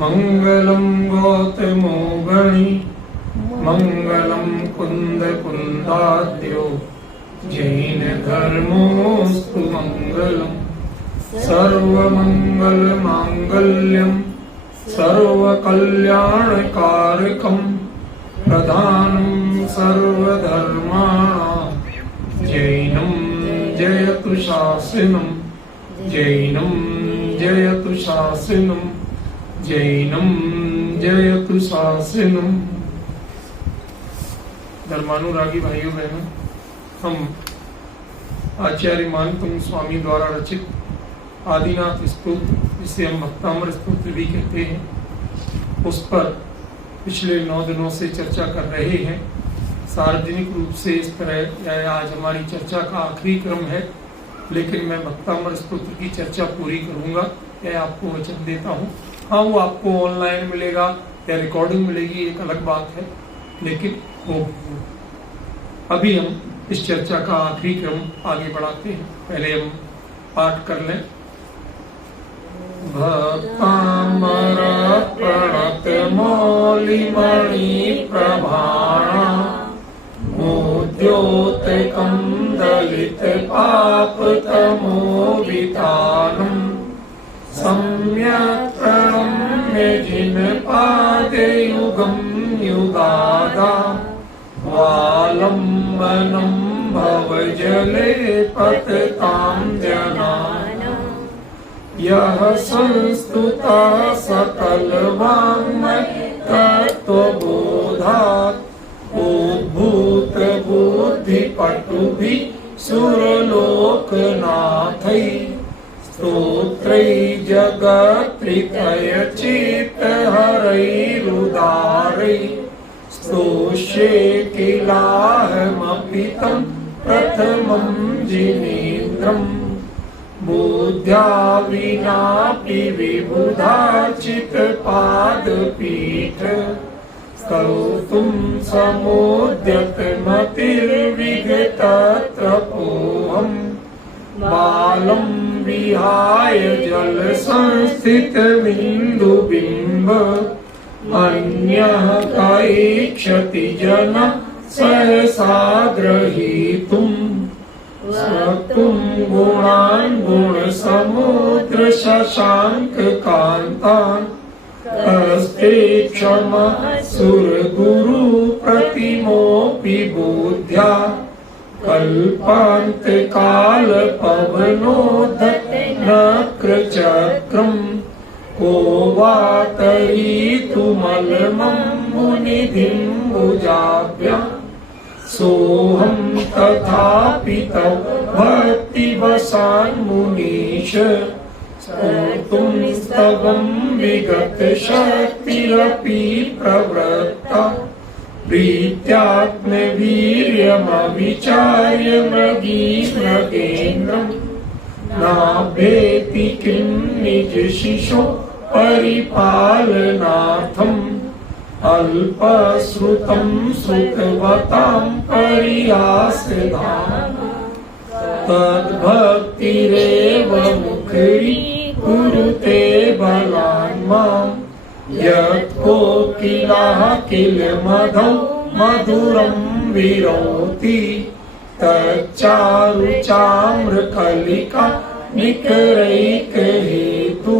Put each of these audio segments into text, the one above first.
मंगलम गौतमोगणी मंगलम कुंद कुंदाद्यो जैन धर्मोस्तु मंगलम सर्वमंगल मांगल्यम सर्वकल्याणकारकम प्रधानं सर्वधर्माणां जैनं जयतु शासनं जैनं जयतु शासनं जैनं जयतु शासनं। धर्मानुरागी भाइयों बहनों, हम आचार्य मानतुंग स्वामी द्वारा रचित आदिनाथ स्तोत्र, जिसे हम भक्तामृत स्तोत्र भी कहते हैं, उस पर पिछले 9 दिनों से चर्चा कर रहे हैं। सार्वजनिक रूप से इस तरह आज हमारी चर्चा का आखिरी क्रम है, लेकिन मैं भक्तामृत स्तोत्र की चर्चा पूरी करूंगा, यह आपको वचन देता हूँ। हाँ, वो आपको ऑनलाइन मिलेगा या रिकॉर्डिंग मिलेगी, एक अलग बात है, लेकिन हो अभी हम इस चर्चा का आखिरी क्रम आगे बढ़ाते हैं। पहले हम पाठ कर लें। भक्तामर प्रणत मौलिमणि प्रभाणा मोद्योतकं दलित पाप तमोवितानं सम्यक् प्रणम्य जिन पादयुगं युगादा वालम्बनं भवजले पततां जनानां यः संस्तुतः सकल वाङ्मय तत्त्वबोधात् उद्भूत बुद्धिपटुभिः सुरलोकनाथैः स्तोत्रैः जगत्त्रितयचित्तहरैरुदारैः स्तोष्ये किलाहमपि तं प्रथमं जिनेन्द्रम् बुद्ध्या विनापि विबुधार्चितपादपीठ स्तोतुं समुद्यतमतिर्विगतत्रपोऽहम् बालं विहाय जलसंस्थितमिन्दुबिम्ब अन्यः कैक्षति जनः सहसा ग्रहीतुम् स्वक्तुं गुणान् गुणसमुद्र शशाङ्क कान्तान् कस्ते क्षमः सुरगुरु प्रतिमोऽपि बुद्ध्या कल्पान्तकाल पवनोद्धत नक्रचक्रम् को वातयितुमलमं मुनिधिं भुजाभ्याम् सोऽहं तथापि तव भक्तिवशान् मुनीश स्तोतुं स्तवं विगतशक्तिरपि प्रवृत्ता प्रीत्यात्मवीर्यमविचार्य मृगीमृगेन्द्रम् नाभेति किं निजशिशो परिपालनार्थम् अल्पश्रुतं श्रुतवतां परिहासधाम तद्भक्तिरेव मुखरी कुरुते बलान् माम् यत्कोकिलः किल मधौ मधुरं विरोति तच्चारुचाम्रकलिका निकरैकहेतु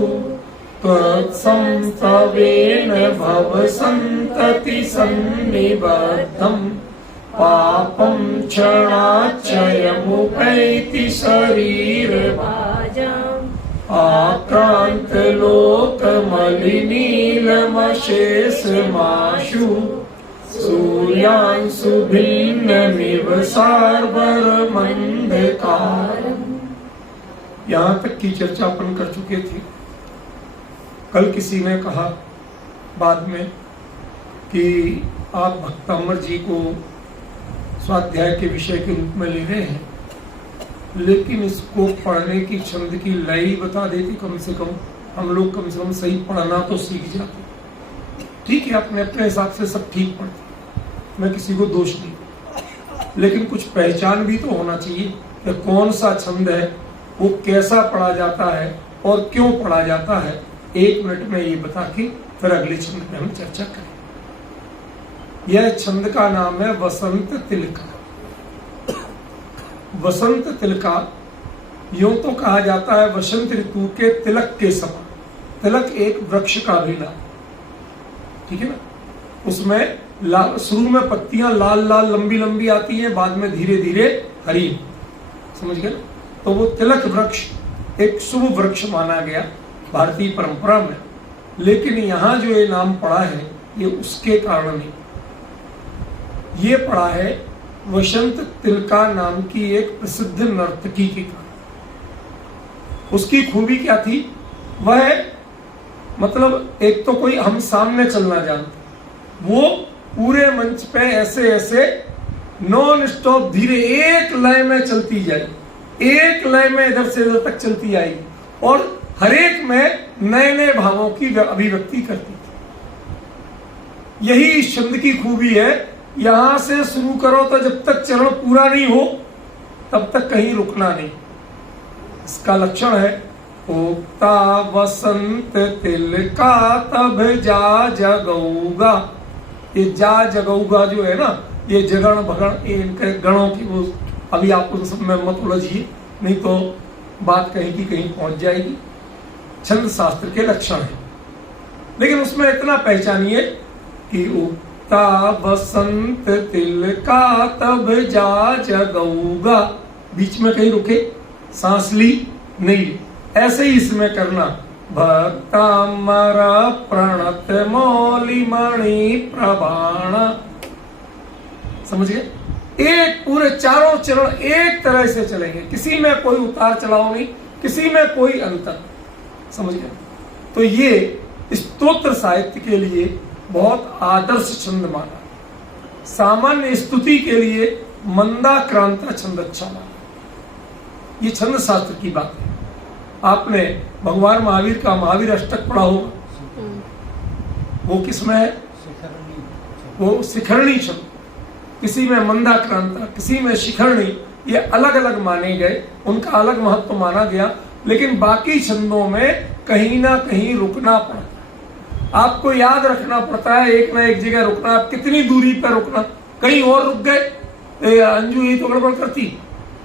त्वत्संस्तवेन भवसन्तति सन्निबद्धम् पापं क्षणाच्चयमुपैति शरीरभाजाम् आक्रान्तलोकमलिनीलमशेषमाशु सूर्यांशुभिन्नमिव सार्वरमन्धकारम्। यहाँ तक की चर्चा अपन कर चुके थे। कल किसी ने कहा बाद में कि आप भक्तामर जी को स्वाध्याय के विषय के रूप में ले रहे हैं, लेकिन इसको पढ़ने की छंद की लय बता देती, कम से कम हम लोग कम से कम सही पढ़ना तो सीख जाते। ठीक है, अपने अपने हिसाब से सब ठीक पढ़ते, मैं किसी को दोष नहीं, लेकिन कुछ पहचान भी तो होना चाहिए कि कौन सा छंद है, वो कैसा पढ़ा जाता है और क्यों पढ़ा जाता है। 1 मिनट में ये बता के फिर अगले छंद पे हम चर्चा करें। यह छंद का नाम है वसंत तिलका। वसंत तिलका यूं तो कहा जाता है वसंत ऋतु के तिलक के समान। तिलक एक वृक्ष का भी नाम, ठीक है ना। उसमें शुरू में पत्तियां लाल लाल लंबी लंबी आती हैं, बाद में धीरे धीरे हरी, समझ गए। तो वो तिलक वृक्ष एक शुभ वृक्ष माना गया भारतीय परंपरा में। लेकिन यहाँ जो ये नाम पड़ा है ये उसके कारण नहीं, ये पड़ा है वसंत तिलका नाम की एक प्रसिद्ध नर्तकी के कारण। उसकी खूबी क्या थी? वह मतलब एक तो कोई हम सामने चलना जानते, वो पूरे मंच पे ऐसे ऐसे नॉन स्टॉप धीरे एक लय में चलती जाए, एक लय में इधर से इधर तक चलती आएगी और हर एक में नए नए भावों की अभिव्यक्ति करती थी। यही इस छंद की खूबी है। यहां से शुरू करो तो जब तक चरण पूरा नहीं हो तब तक कहीं रुकना नहीं। इसका लक्षण है उगता वसंत तिलका तब जा जगऊगा। ये जा जगऊगा जो है ना, ये जगण भगण, ये इनके गणों की वो अभी आप उन सब में मत उलझिए, नहीं तो बात कहीं की कहीं पहुंच जाएगी। छंद शास्त्र के लक्षण है, लेकिन उसमें इतना पहचानिए कि उगता वसंत तिलका तब जा जगऊगा। बीच में कहीं रुके, सांस ली नहीं, ऐसे ही इसमें करना। भक्तामर प्रणत मौली मणि प्रभाण, समझ गए। एक पूरे चारों चरण एक तरह से चलेंगे, किसी में कोई उतार चढ़ाव नहीं, किसी में कोई अंतर, समझ गए। तो ये स्तोत्र साहित्य के लिए बहुत आदर्श छंद माना। सामान्य स्तुति के लिए मंदाक्रांता छंद अच्छा माना। ये छंद शास्त्र की बात है। आपने भगवान महावीर का महावीर अष्टक पढ़ा होगा, वो किसमें है? वो शिखरणी छंद। किसी में मंदाक्रांता, किसी में शिखरणी, ये अलग अलग माने गए, उनका अलग महत्व माना गया। लेकिन बाकी छंदों में कहीं ना कहीं रुकना पड़ता है, आपको याद रखना पड़ता है, एक ना एक जगह रुकना। आप कितनी दूरी पर रुकना, कहीं और रुक गए, अंजू ये तो गड़बड़ करती,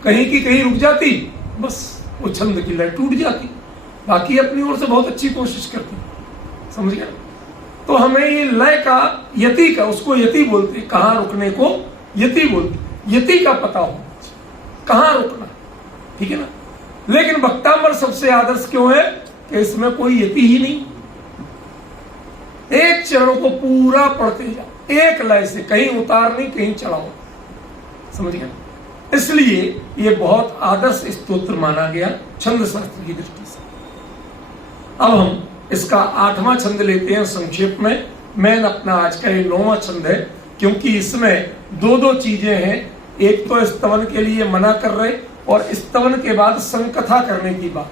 कहीं की कहीं रुक जाती, बस वो छंद की लय टूट जाती। बाकी अपनी ओर से बहुत अच्छी कोशिश करती, समझ गया। तो हमें ये लय का, यति का, उसको यति बोलते, कहाँ रुकने को यति बोलते, यति का पता हो कहाँ रुकना, ठीक है ना। लेकिन भक्तामर सबसे आदर्श क्यों है कि इसमें कोई यति ही नहीं। एक चरणों को पूरा पढ़ते जाओ, एक लय से, कहीं उतार नहीं, कहीं चढ़ाओ, समझ गया। इसलिए ये बहुत आदर्श स्तोत्र माना गया छंद शास्त्र की दृष्टि से। अब हम इसका 8वां छंद लेते हैं संक्षेप में। मैन अपना आज का ये 9वां छंद है, क्योंकि इसमें दो चीजें हैं। एक तो स्तवन के लिए मना कर रहे और स्तवन के बाद संकथा करने की बात।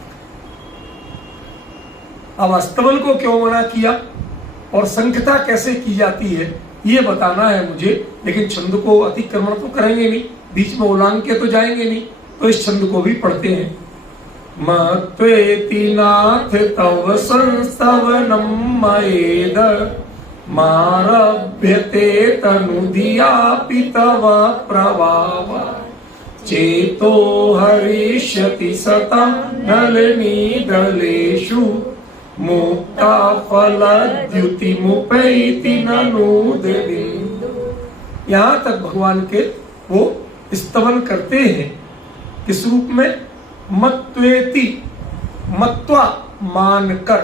अब स्तवन को क्यों मना किया और संकथा कैसे की जाती है ये बताना है मुझे, लेकिन छंद को अतिक्रमण तो करेंगे नहीं, बीच में उलांग के तो जाएंगे नहीं, तो इस छंद को भी पढ़ते हैं। मत्वेति नाथ तव संस्तवनम मयेद मारभ्यते तनुधियापि तव प्रभाव चेतो हरिष्यति सतं नलिनीदलेषु मुक्ता फलद्युति मुपैति ननूदबिन्दु। यहाँ तक भगवान के वो स्तवन करते हैं किस रूप में? मत्वेति, मत्वा मानकर,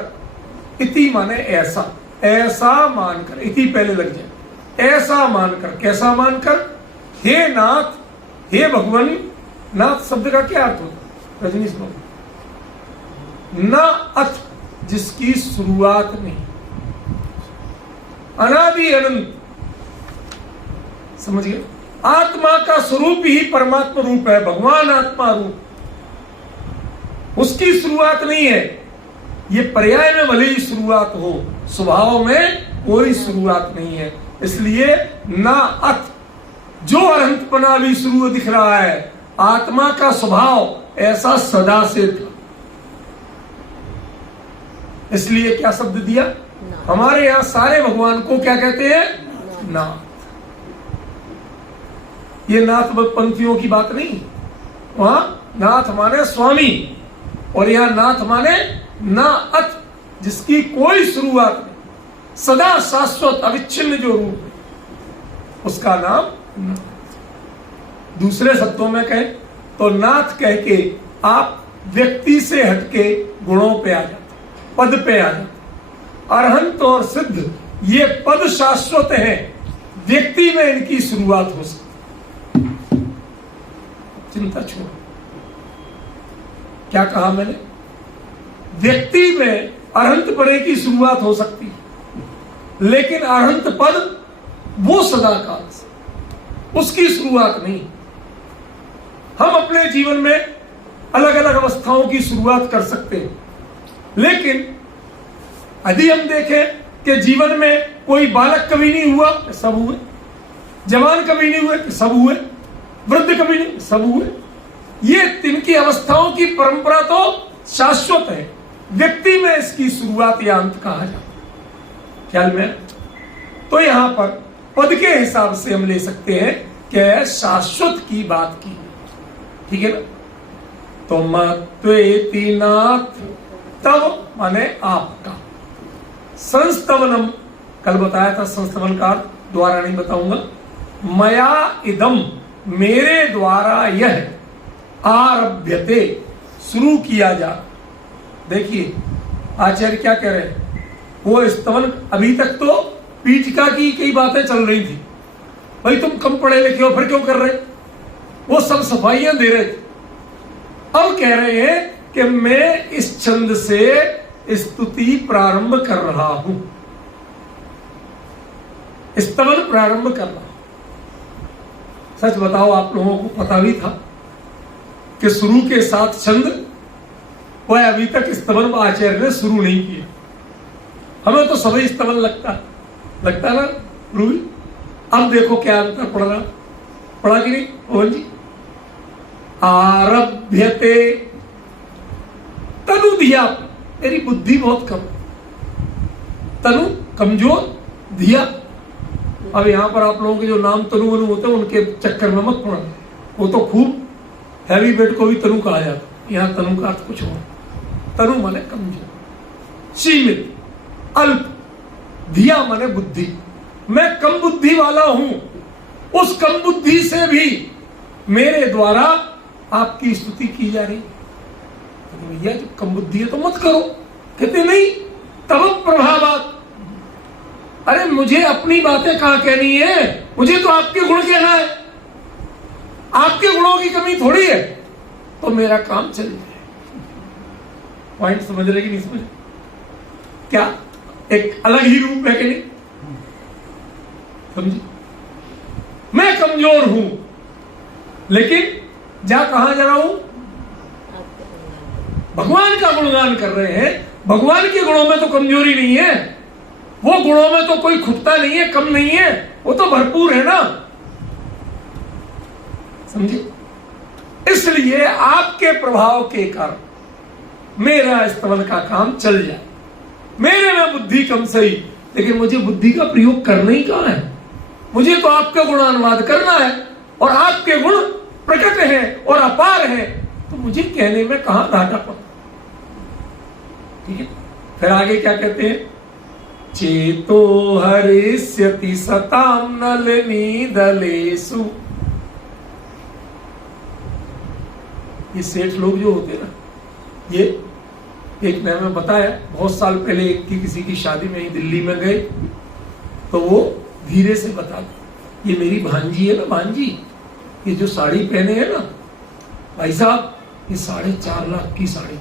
इति माने ऐसा, ऐसा मानकर, इति पहले लग जाए, ऐसा मानकर। कैसा मानकर? हे नाथ, हे भगवान। नाथ शब्द का क्या अर्थ होता है रजनीश बाबू? न अथ, जिसकी शुरुआत नहीं, अनादि अनंत, समझ गए। आत्मा का स्वरूप ही परमात्मा रूप है, भगवान आत्मा रूप, उसकी शुरुआत नहीं है। ये पर्याय में भले ही शुरुआत हो, स्वभाव में कोई शुरुआत नहीं है। इसलिए ना अथ, जो अनंतपना भी शुरू दिख रहा है, आत्मा का स्वभाव ऐसा सदा से था। इसलिए क्या शब्द दिया? हमारे यहां सारे भगवान को क्या कहते हैं? नाथ। ये नाथ पंथियों की बात नहीं, वहां नाथ माने स्वामी, और यहां नाथ माने नाथ, जिसकी कोई शुरुआत नहीं, सदा शाश्वत अविच्छिन्न जो रूप है, उसका नाम नाथ। दूसरे शब्दों में कहें तो नाथ कह के आप व्यक्ति से हटके गुणों पे आ जाते, पद पे आ जाते। अरहंत और सिद्ध ये पद शाश्वत हैं, व्यक्ति में इनकी शुरुआत हो सकती। चिंता छोड़ो, क्या कहा मैंने? व्यक्ति में अरहंत पदे की शुरुआत हो सकती है, लेकिन अरहंत पद वो सदा काल से, उसकी शुरुआत नहीं। हम अपने जीवन में अलग अलग अवस्थाओं की शुरुआत कर सकते हैं, लेकिन यदि हम देखें कि जीवन में कोई बालक कभी नहीं हुआ, सब हुए, जवान कभी नहीं हुए, सब हुए, वृद्ध कभी नहीं, सब हुए। ये तिनकी अवस्थाओं की परंपरा तो शाश्वत है, व्यक्ति में इसकी शुरुआत या अंत कहा जाता है। ख्याल में? तो यहां पर पद के हिसाब से हम ले सकते हैं कि शाश्वत की बात की, ठीक है ना? तो मत्वेति नाथ, तब माने आपका। संस्तवनम कल बताया था, संस्तवन का द्वारा नहीं बताऊंगा। मया इदम, मेरे द्वारा यह, आरभ्यते, शुरू किया जा। देखिए आचार्य क्या कह रहे हैं, वो स्तवन, अभी तक तो पीठिका की कई बातें चल रही थी, भाई तुम कम पढ़े लिखे हो फिर क्यों कर रहे, वो सब सफाइयां दे रहे थे। अब कह रहे हैं कि मैं इस छंद से स्तुति प्रारंभ कर रहा हूं, स्तवन प्रारंभ कर रहा हूं। सच बताओ, आप लोगों को पता भी था कि शुरू के साथ छंद, वह अभी तक स्तवन आचार्य ने शुरू नहीं किया। हमें तो सभी स्तवन लगता ना रूही। अब देखो क्या अंतर पढ़ा कि नहीं मोहन जी? आरभ्यते, तनु धिया, मेरी बुद्धि बहुत कम, तनु कमजोर, धिया। अब यहां पर आप लोगों के जो नाम तनु वनु होते हैं उनके चक्कर में मत पड़ना, वो तो खूब हैवी वेट को भी तनु कहा जाता, यहां तनु का अर्थ कुछ और। तनु माने कमजोर, सीमित, अल्प, धिया माने बुद्धि। मैं कम बुद्धि वाला हूं, उस कम बुद्धि से भी मेरे द्वारा आपकी स्तुति की जा रही। तो भैया जो कम बुद्धि है तो मत करो, कहते नहीं, तब प्रभावात। अरे मुझे अपनी बातें कहां कहनी है, मुझे तो आपके गुण कहना है, आपके गुणों की कमी थोड़ी है, तो मेरा काम चल जाए। पॉइंट समझ रहे कि नहीं समझ? क्या एक अलग ही रूप है कि नहीं? समझे? मैं कमजोर हूं, लेकिन कहां जा रहा हूं? भगवान का गुणगान कर रहे हैं। भगवान के गुणों में तो कमजोरी नहीं है, वो गुणों में तो कोई खुटता नहीं है, कम नहीं है, वो तो भरपूर है ना। समझे? इसलिए आपके प्रभाव के कारण मेरा स्तवन का काम चल जाए। मेरे में बुद्धि कम सही, लेकिन मुझे बुद्धि का प्रयोग करना ही कहां है? मुझे तो आपका गुणानुवाद करना है, और आपके गुण प्रकट हैं और अपार हैं, तो मुझे कहने में कहां घाटा पड़ा। ठीक है, फिर आगे क्या कहते हैं? चेतो हरिष्यति सताम नलिनी दलेसु। ये सेठ लोग जो होते हैं ना, ये एक ने हमें बताया, बहुत साल पहले एक की किसी की शादी में ही दिल्ली में गए, तो वो धीरे से बता दो, ये मेरी भांजी है ना, भांजी, ये जो साड़ी पहने है ना भाई साहब, ये 4.5 लाख की साड़ी,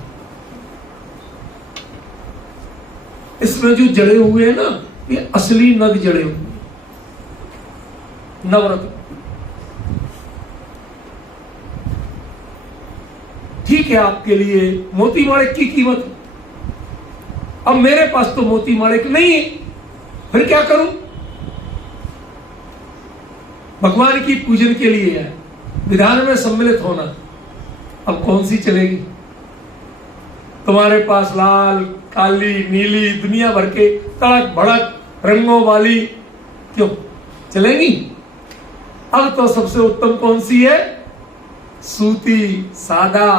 इसमें जो जड़े हुए हैं ना, ये असली नग जड़े हुए, नवरत्न। ठीक है, आपके लिए मोती माणिक की कीमत है, अब मेरे पास तो मोती माणिक नहीं है, फिर क्या करूं? भगवान की पूजन के लिए है, विधान में सम्मिलित होना, अब कौन सी चलेगी? तुम्हारे पास लाल काली नीली दुनिया भर के तड़क भड़क रंगों वाली क्यों चलेंगी? अब तो सबसे उत्तम कौन सी है? सूती, सादा,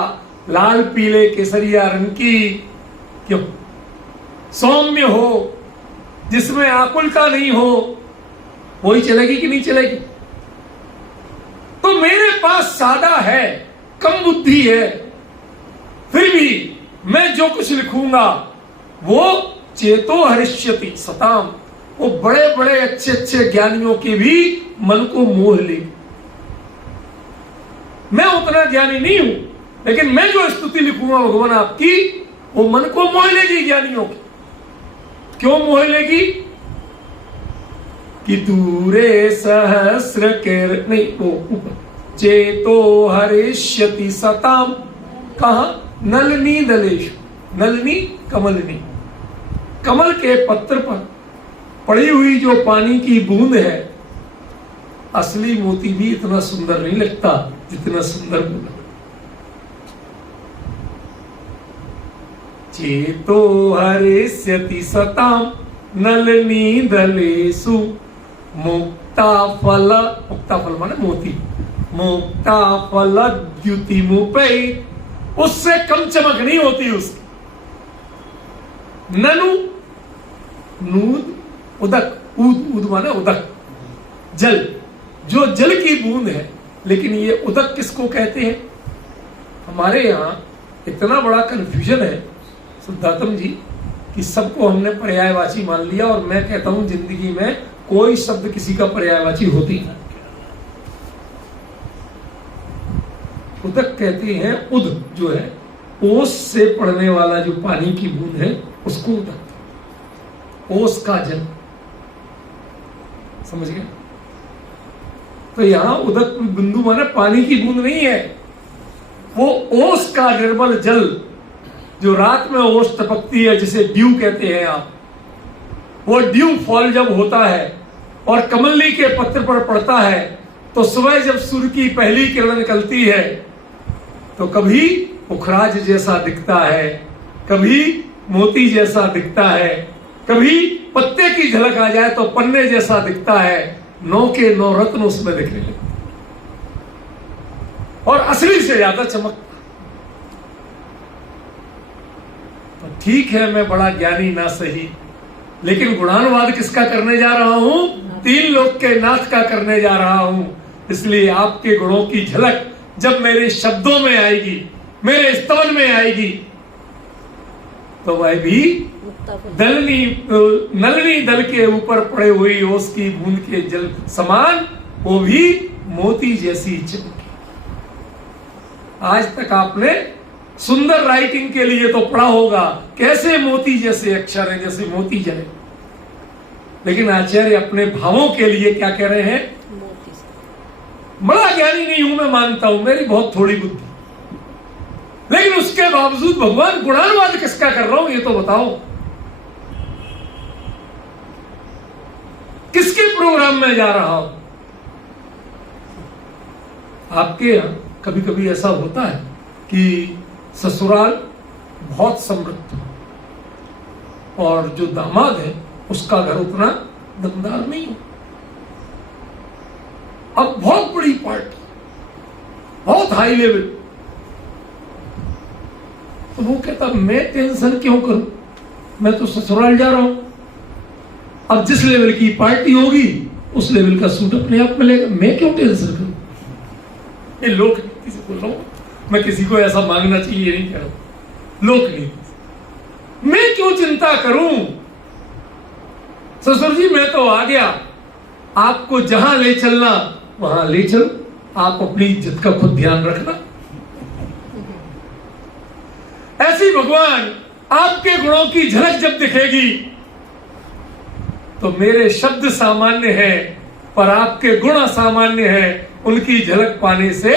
लाल पीले केसरिया रंग की, क्यों सौम्य हो, जिसमें आकुलता नहीं हो, वही चलेगी कि नहीं चलेगी? तो मेरे पास सादा है, कम बुद्धि है, फिर भी मैं जो कुछ लिखूंगा वो चेतो हरिष्यति सताम, वो बड़े बड़े अच्छे अच्छे ज्ञानियों के भी मन को मोह ले। मैं उतना ज्ञानी नहीं हूं, लेकिन मैं जो स्तुति लिखूंगा भगवान आपकी, वो मन को मोह लेगी ज्ञानियों की। क्यों मोह लेगी? कि दूरे सहस्र केर नहीं, वो ऊपर चेतो हरिष्यति सताम, कहा? नलनी दलेश, नलनी कमलनी, कमल के पत्र पर पड़ी हुई जो पानी की बूंद है, असली मोती भी इतना सुंदर नहीं लगता जितना सुंदर बूंद। चेतो हरिष्यति सताम नलनी दलेषु मुक्ता फल, मुक्ता फल माने मोती, मुक्ता फल द्युति मुपे, उससे कम चमक नहीं होती उसकी। ननु नूद उदक, ऊद, ऊद माने उदक, जल, जो जल की बूंद है। लेकिन ये उदक किसको कहते हैं? हमारे यहां इतना बड़ा कंफ्यूजन है शुद्धात्म जी कि सबको हमने पर्यायवाची मान लिया, और मैं कहता हूं जिंदगी में कोई शब्द किसी का पर्यायवाची होती नहीं। उदक कहते हैं, उद जो है ओस से पड़ने वाला जो पानी की बूंद है उसको उदक, ओस का जल, समझ गए? तो यहां उदक बिंदु माने पानी की बूंद नहीं है, वो ओस का निर्मल जल, जो रात में ओस टपकती है जिसे ड्यू कहते हैं आप, वो ड्यू फॉल जब होता है और कमलनी के पत्र पर पड़ता है, तो सुबह जब सूर्य की पहली किरण निकलती है तो कभी पुखराज जैसा दिखता है, कभी मोती जैसा दिखता है, कभी पत्ते की झलक आ जाए तो पन्ने जैसा दिखता है, 9 के 9 रत्न उसमें दिखने लगते और असली से ज्यादा चमक। तो ठीक है, मैं बड़ा ज्ञानी ना सही, लेकिन गुणानुवाद किसका करने जा रहा हूं? 3 लोक के नाथ का करने जा रहा हूं। इसलिए आपके गुणों की झलक जब मेरे शब्दों में आएगी, मेरे स्तवन में आएगी, तो वह भी नलनी दल के ऊपर पड़े हुई ओस की बूंद के जल समान, वो भी मोती जैसी चमकी। आज तक आपने सुंदर राइटिंग के लिए तो पढ़ा होगा कैसे मोती जैसे अक्षर है, जैसे मोती जले, लेकिन आचार्य अपने भावों के लिए क्या कह रहे हैं? बड़ा ज्ञानी नहीं हूं मैं, मानता हूं मेरी बहुत थोड़ी बुद्धि, लेकिन उसके बावजूद भगवान गुणानुवाद किसका कर रहा हूं ये तो बताओ। किसके प्रोग्राम में जा रहा हूं? आपके यहां कभी कभी ऐसा होता है कि ससुराल बहुत समृद्ध और जो दामाद है उसका घर उतना दमदार नहीं हो। अब बहुत बड़ी पार्टी, बहुत हाई लेवल, तो वो कहता मैं टेंशन क्यों करूं, मैं तो ससुराल जा रहा हूं। अब जिस लेवल की पार्टी होगी उस लेवल का सूट अपने आप मिलेगा, मैं क्यों टेंशन करूं। ये लोक नीति से बोल रहा हूं, मैं किसी को ऐसा मांगना चाहिए नहीं कह रहा हूं, लोक नीति। मैं क्यों चिंता करूं, ससुर जी मैं तो आ गया, आपको जहां ले चलना वहां ले चलो, आप अपनी इज्जत का खुद ध्यान रखना। ऐसी भगवान आपके गुणों की झलक जब दिखेगी तो मेरे शब्द सामान्य हैं पर आपके गुण असामान्य हैं, उनकी झलक पाने से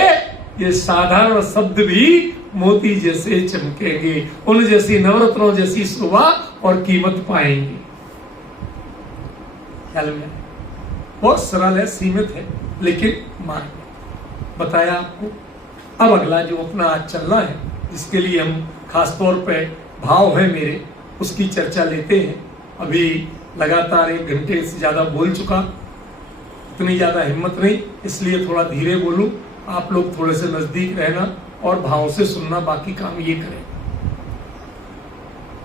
ये साधारण शब्द भी मोती जैसे चमकेंगे, उन जैसी नवरत्नों जैसी शोभा और कीमत पाएंगे। ख्याल में बहुत सरल है, सीमित है, लेकिन मार्ग बताया आपको। अब अगला जो अपना आज चलना है, जिसके लिए हम खासतौर पे भाव है मेरे उसकी चर्चा लेते हैं। अभी लगातार 1 घंटे से ज्यादा बोल चुका, इतनी ज्यादा हिम्मत नहीं, इसलिए थोड़ा धीरे बोलूं। आप लोग थोड़े से नजदीक रहना और भाव से सुनना, बाकी काम ये करें।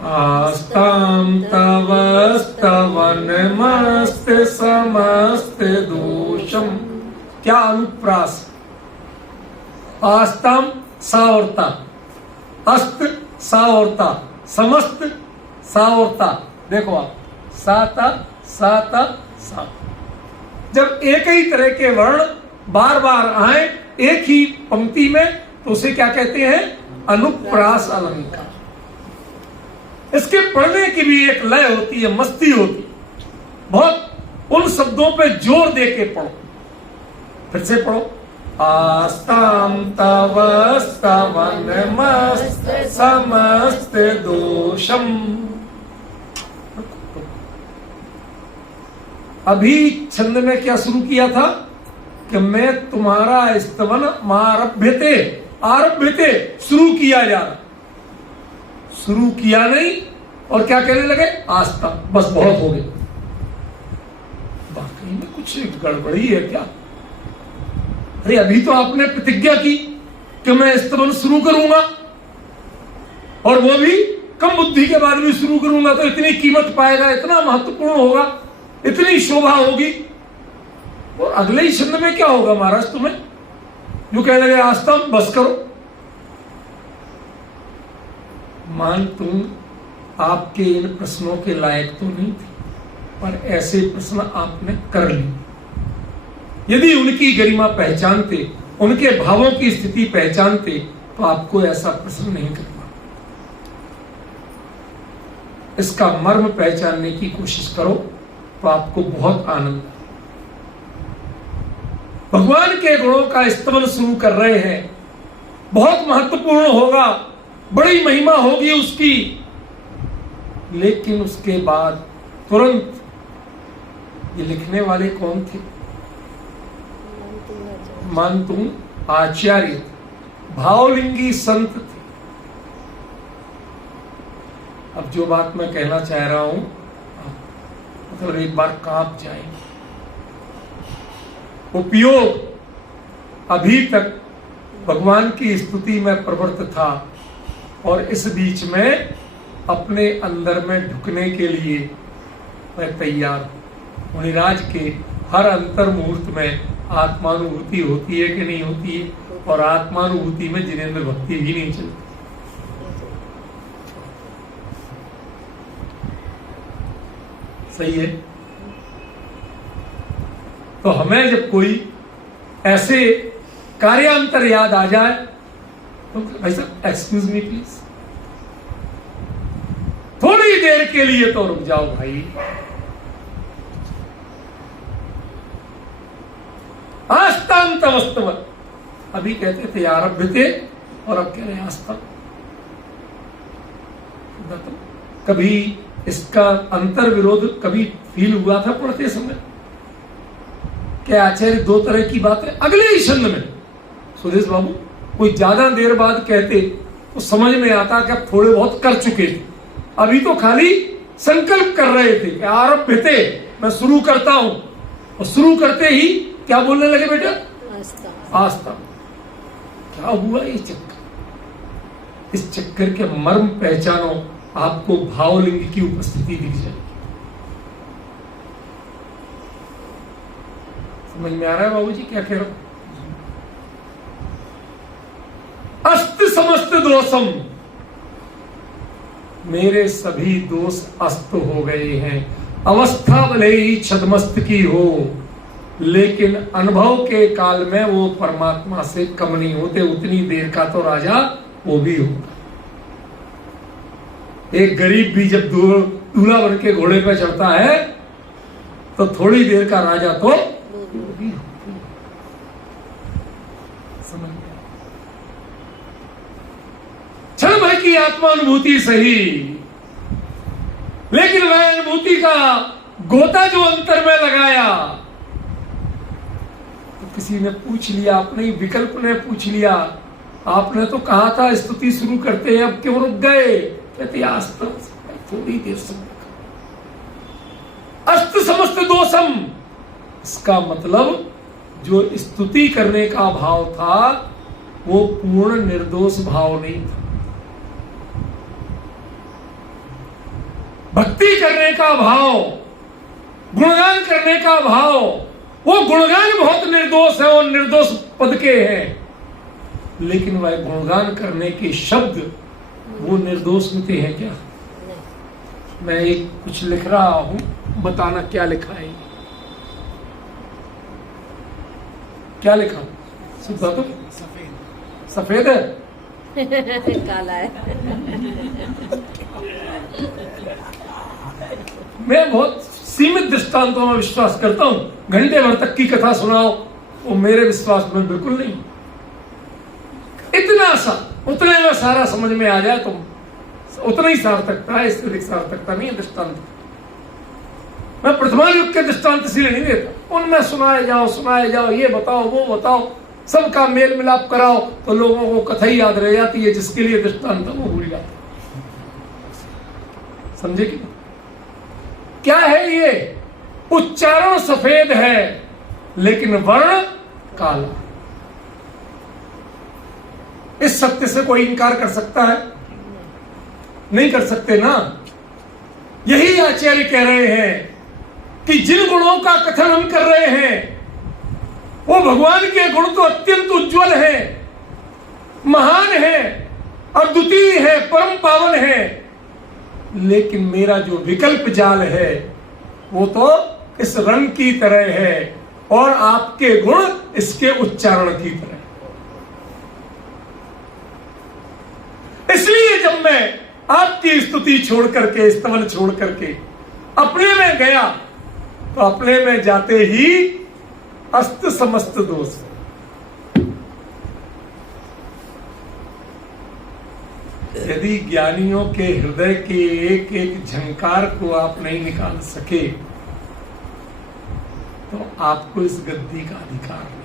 आस्ताम तवस्तवनमस्त समस्त दोषम। क्या अनुप्रास? आस्ताम सा और ता, अस्त सा और ता, समस्त सा और ता। देखो आप, सा सा। जब एक ही तरह के वर्ण बार बार आए एक ही पंक्ति में तो उसे क्या कहते हैं? अनुप्रास अलंकार। इसके पढ़ने की भी एक लय होती है, मस्ती होती है। बहुत उन शब्दों पे जोर दे के पढ़ो। फिर से पढ़ो। आस्ताम तवस्तवनमस्त समस्त दोषम। अभी छंद में क्या शुरू किया था कि मैं तुम्हारा स्तवन आरभ्यते, आरभ्यते शुरू किया जा रहा, शुरू किया नहीं और क्या कहने लगे? आस्था। बस बहुत हो गया। वाकई में कुछ गड़बड़ी है क्या? अरे अभी तो आपने प्रतिज्ञा की कि मैं स्तवन शुरू करूंगा, और वो भी कम बुद्धि के बाद भी शुरू करूंगा, तो इतनी कीमत पाएगा, इतना महत्वपूर्ण होगा, इतनी शोभा होगी। और अगले ही छंद में क्या होगा महाराज तुम्हें? जो कहने लगे आस्था, बस करो। मान तुम आपके इन प्रश्नों के लायक तो नहीं थे, पर ऐसे प्रश्न आपने कर लिए। यदि उनकी गरिमा पहचानते, उनके भावों की स्थिति पहचानते, तो आपको ऐसा प्रश्न नहीं करना। इसका मर्म पहचानने की कोशिश करो तो आपको बहुत आनंद है। भगवान के गुणों का स्तवन शुरू कर रहे हैं, बहुत महत्वपूर्ण होगा, बड़ी महिमा होगी उसकी, लेकिन उसके बाद तुरंत ये लिखने वाले कौन थे? मानतुंग आचार्य, भावलिंगी संत थे। अब जो बात मैं कहना चाह रहा हूं, मतलब एक बार कांप जाएंगे। उपयोग अभी तक भगवान की स्तुति में प्रवृत्त था, और इस बीच में अपने अंदर में ढुकने के लिए मैं तैयार हूं। मुनिराज के हर अंतर मुहूर्त में आत्मानुभूति होती है कि नहीं होती है? और आत्मानुभूति में जिनेंद्र भक्ति भी नहीं चलती। सही है। तो हमें जब कोई ऐसे कार्यांतर याद आ जाए तो भाई साहब एक्सक्यूज मी प्लीज, थोड़ी देर के लिए तो रुक जाओ भाई। आस्तांत वस्तव, अभी कहते थे आरभ्यते और अब कह रहे हैं आस्था। कभी इसका अंतर विरोध कभी फील हुआ था पढ़ते समय? क्या आचार्य दो तरह की बातें अगले ही छंद में? सुदेश बाबू कोई ज्यादा देर बाद कहते तो समझ में आता कि अब थोड़े बहुत कर चुके थे, अभी तो खाली संकल्प कर रहे थे कि आरभ्यते, मैं शुरू करता हूं, और शुरू करते ही क्या बोलने लगे बेटा? आस्था। आस्था। क्या हुआ ये चक्कर? इस चक्कर के मर्म पहचानो, आपको भावलिंग की उपस्थिति दिख जाएगी। समझ में आ रहा है बाबूजी क्या कह रहा हूं? अस्त समस्त दोषम, मेरे सभी दोष अस्त हो गए हैं। अवस्था भले ही छदमस्त की हो, लेकिन अनुभव के काल में वो परमात्मा से कम नहीं होते। उतनी देर का तो राजा वो भी होगा। एक गरीब भी जब दूल्हा बन के घोड़े पे चढ़ता है तो थोड़ी देर का राजा तो भी होता। समझ में? क्षण भर की आत्मानुभूति सही, लेकिन वह अनुभूति का गोता जो अंतर में लगाया, तो किसी ने पूछ लिया, अपने विकल्प ने पूछ लिया, आपने तो कहा था स्तुति शुरू करते हैं, अब क्यों रुक गए? कहते आस्था थोड़ी देर समय का। अस्त समस्त दोषम, इसका मतलब जो स्तुति करने का भाव था वो पूर्ण निर्दोष भाव नहीं था। भक्ति करने का भाव, गुणगान करने का भाव, वो गुणगान बहुत निर्दोष है और निर्दोष पद के हैं, लेकिन वह गुणगान करने के शब्द वो निर्दोष होते हैं क्या? मैं एक कुछ लिख रहा हूं, बताना क्या लिखा है। क्या लिखा? सुधा तो सफेद है काला है। मैं बहुत सीमित दृष्टांतों में विश्वास करता हूं। घंटे भर तक की कथा सुनाओ वो मेरे विश्वास में बिल्कुल नहीं। इतना सा, उतने में सारा समझ में आ जाए तो उतना ही सार्थकता है, इससे अधिक सार्थकता नहीं है दृष्टांत। मैं प्रथमा युग के दृष्टांत इसलिए नहीं देता, उनमें सुनाए जाओ, ये बताओ वो बताओ, सबका मेल मिलाप कराओ तो लोगों को कथा ही याद रह जाती है, जिसके लिए दृष्टांत वो भूल जाता। समझे कि क्या है ये? उच्चारण सफेद है लेकिन वर्ण काला। इस सत्य से कोई इनकार कर सकता है? नहीं कर सकते ना। यही आचार्य कह रहे हैं कि जिन गुणों का कथन हम कर रहे हैं वो भगवान के गुण तो अत्यंत उज्जवल है, महान है, अद्वितीय है, परम पावन है, लेकिन मेरा जो विकल्प जाल है वो तो इस रंग की तरह है और आपके गुण इसके उच्चारण की तरह। इसलिए जब मैं आपकी स्तुति छोड़ करके, स्तवन छोड़ करके अपने में गया तो अपने में जाते ही अस्त समस्त दोष। यदि ज्ञानियों के हृदय के एक एक झंकार को आप नहीं निकाल सके तो आपको इस गद्दी का अधिकार नहीं।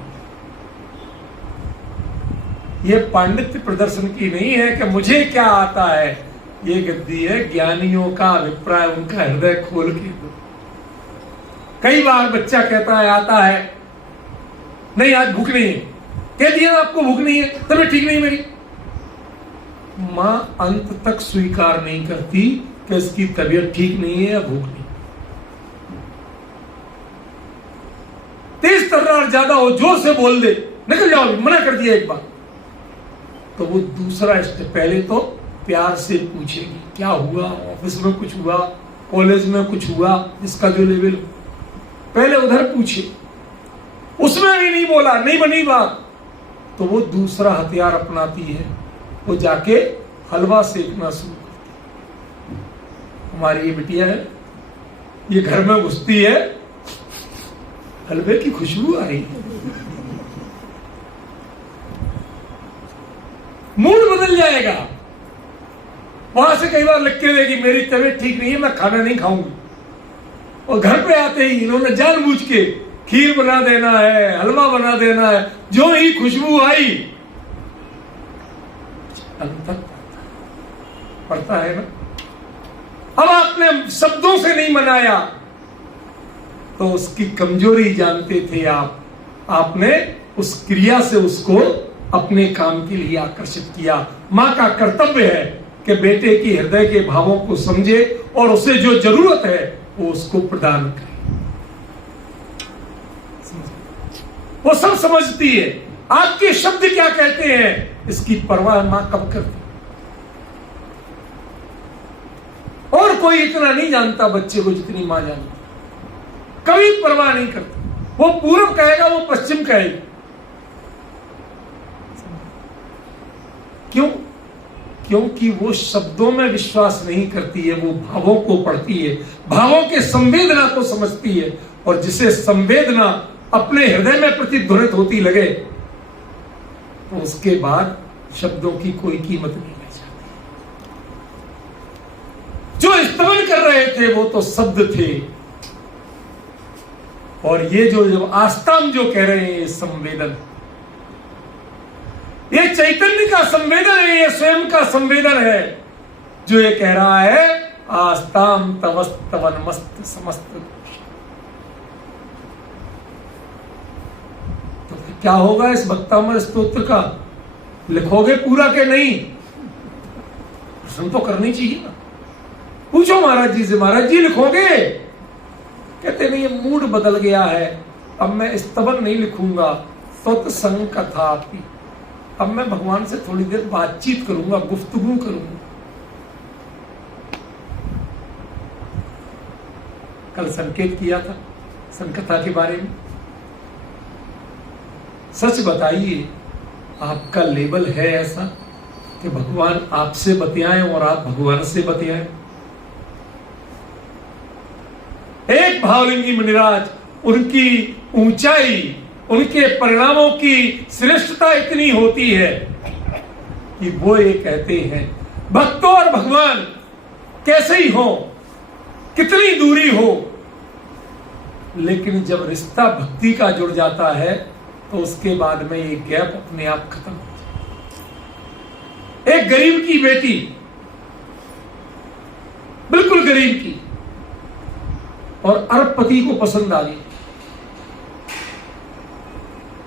ये पांडित्य प्रदर्शन की नहीं है कि मुझे क्या आता है, ये गद्दी है ज्ञानियों का अभिप्राय, उनका हृदय खोल के दो। कई बार बच्चा कहता है, आता है, नहीं आज भूख नहीं है, कह दिया आपको भूख नहीं है, तबीयत ठीक नहीं मेरी। मां अंत तक स्वीकार नहीं करती कि इसकी तबीयत ठीक नहीं है या भूख नहीं। तेज तर्रार ज्यादा हो, जोर से बोल दे, निकल जाओ, मना कर दिया एक बार, तो वो दूसरा स्टेप पहले तो प्यार से पूछेगी क्या हुआ, ऑफिस में कुछ हुआ, कॉलेज में कुछ हुआ, इसका जो लेवल, पहले उधर पूछे। उसमें भी नहीं बोला, नहीं बनी बात, तो वो दूसरा हथियार अपनाती है, वो जाके हलवा सेकना शुरू करती है। हमारी ये बिटिया है, ये घर में घुसती है, हलवे की खुशबू आ रही है, मूड बदल जाएगा। वहां से कई बार लिख के देगी मेरी तबीयत ठीक नहीं है, मैं खाना नहीं खाऊंगी। और घर पे आते ही इन्होंने जानबूझ के खीर बना देना है, हलवा बना देना है, जो ही खुशबू आई अंतर पड़ता है ना। अब आपने शब्दों से नहीं मनाया तो उसकी कमजोरी जानते थे आप, आपने उस क्रिया से उसको अपने काम के लिए आकर्षित किया। मां का कर्तव्य है कि बेटे की हृदय के भावों को समझे और उसे जो जरूरत है वो उसको प्रदान करे। वो सब समझती है, आपके शब्द क्या कहते हैं इसकी परवाह मां कब करती। और कोई इतना नहीं जानता बच्चे को जितनी मां जानती, कभी परवाह नहीं करती। वो पूर्व कहेगा, वो पश्चिम कहेगी। क्यों? क्योंकि वो शब्दों में विश्वास नहीं करती है, वो भावों को पढ़ती है, भावों के संवेदना को समझती है। और जिसे संवेदना अपने हृदय में प्रतिध्वनित होती लगे तो उसके बाद शब्दों की कोई कीमत नहीं रह जाती। जो स्तवन कर रहे थे वो तो शब्द थे, और ये जो जब आस्ताम जो कह रहे हैं ये संवेदन, ये चैतन्य का संवेदन है, ये स्वयं का संवेदन है जो ये कह रहा है आस्ताम तवस्तवन मस्त समस्त। तो क्या होगा इस भक्तामर स्तोत्र का? लिखोगे पूरा के नहीं? प्रश्न तो करनी चाहिए ना। पूछो महाराज जी से, महाराज जी लिखोगे? कहते नहीं, ये मूड बदल गया है, अब मैं स्तवन नहीं लिखूंगा, सत्संग कथा। अब मैं भगवान से थोड़ी देर बातचीत करूंगा, गुफ्तगू करूंगा। कल संकेत किया था संकथा के बारे में। सच बताइए, आपका लेवल है ऐसा कि भगवान आपसे बतियाएं और आप भगवान से बतियाएं? एक भावलिंगी मुनिराज, उनकी ऊंचाई, उनके परिणामों की श्रेष्ठता इतनी होती है कि वो ये कहते हैं, भक्तों और भगवान कैसे ही हो, कितनी दूरी हो, लेकिन जब रिश्ता भक्ति का जुड़ जाता है तो उसके बाद में ये गैप अपने आप खत्म हो जाता है। एक गरीब की बेटी, बिल्कुल गरीब की, और अरबपति को पसंद आ गई।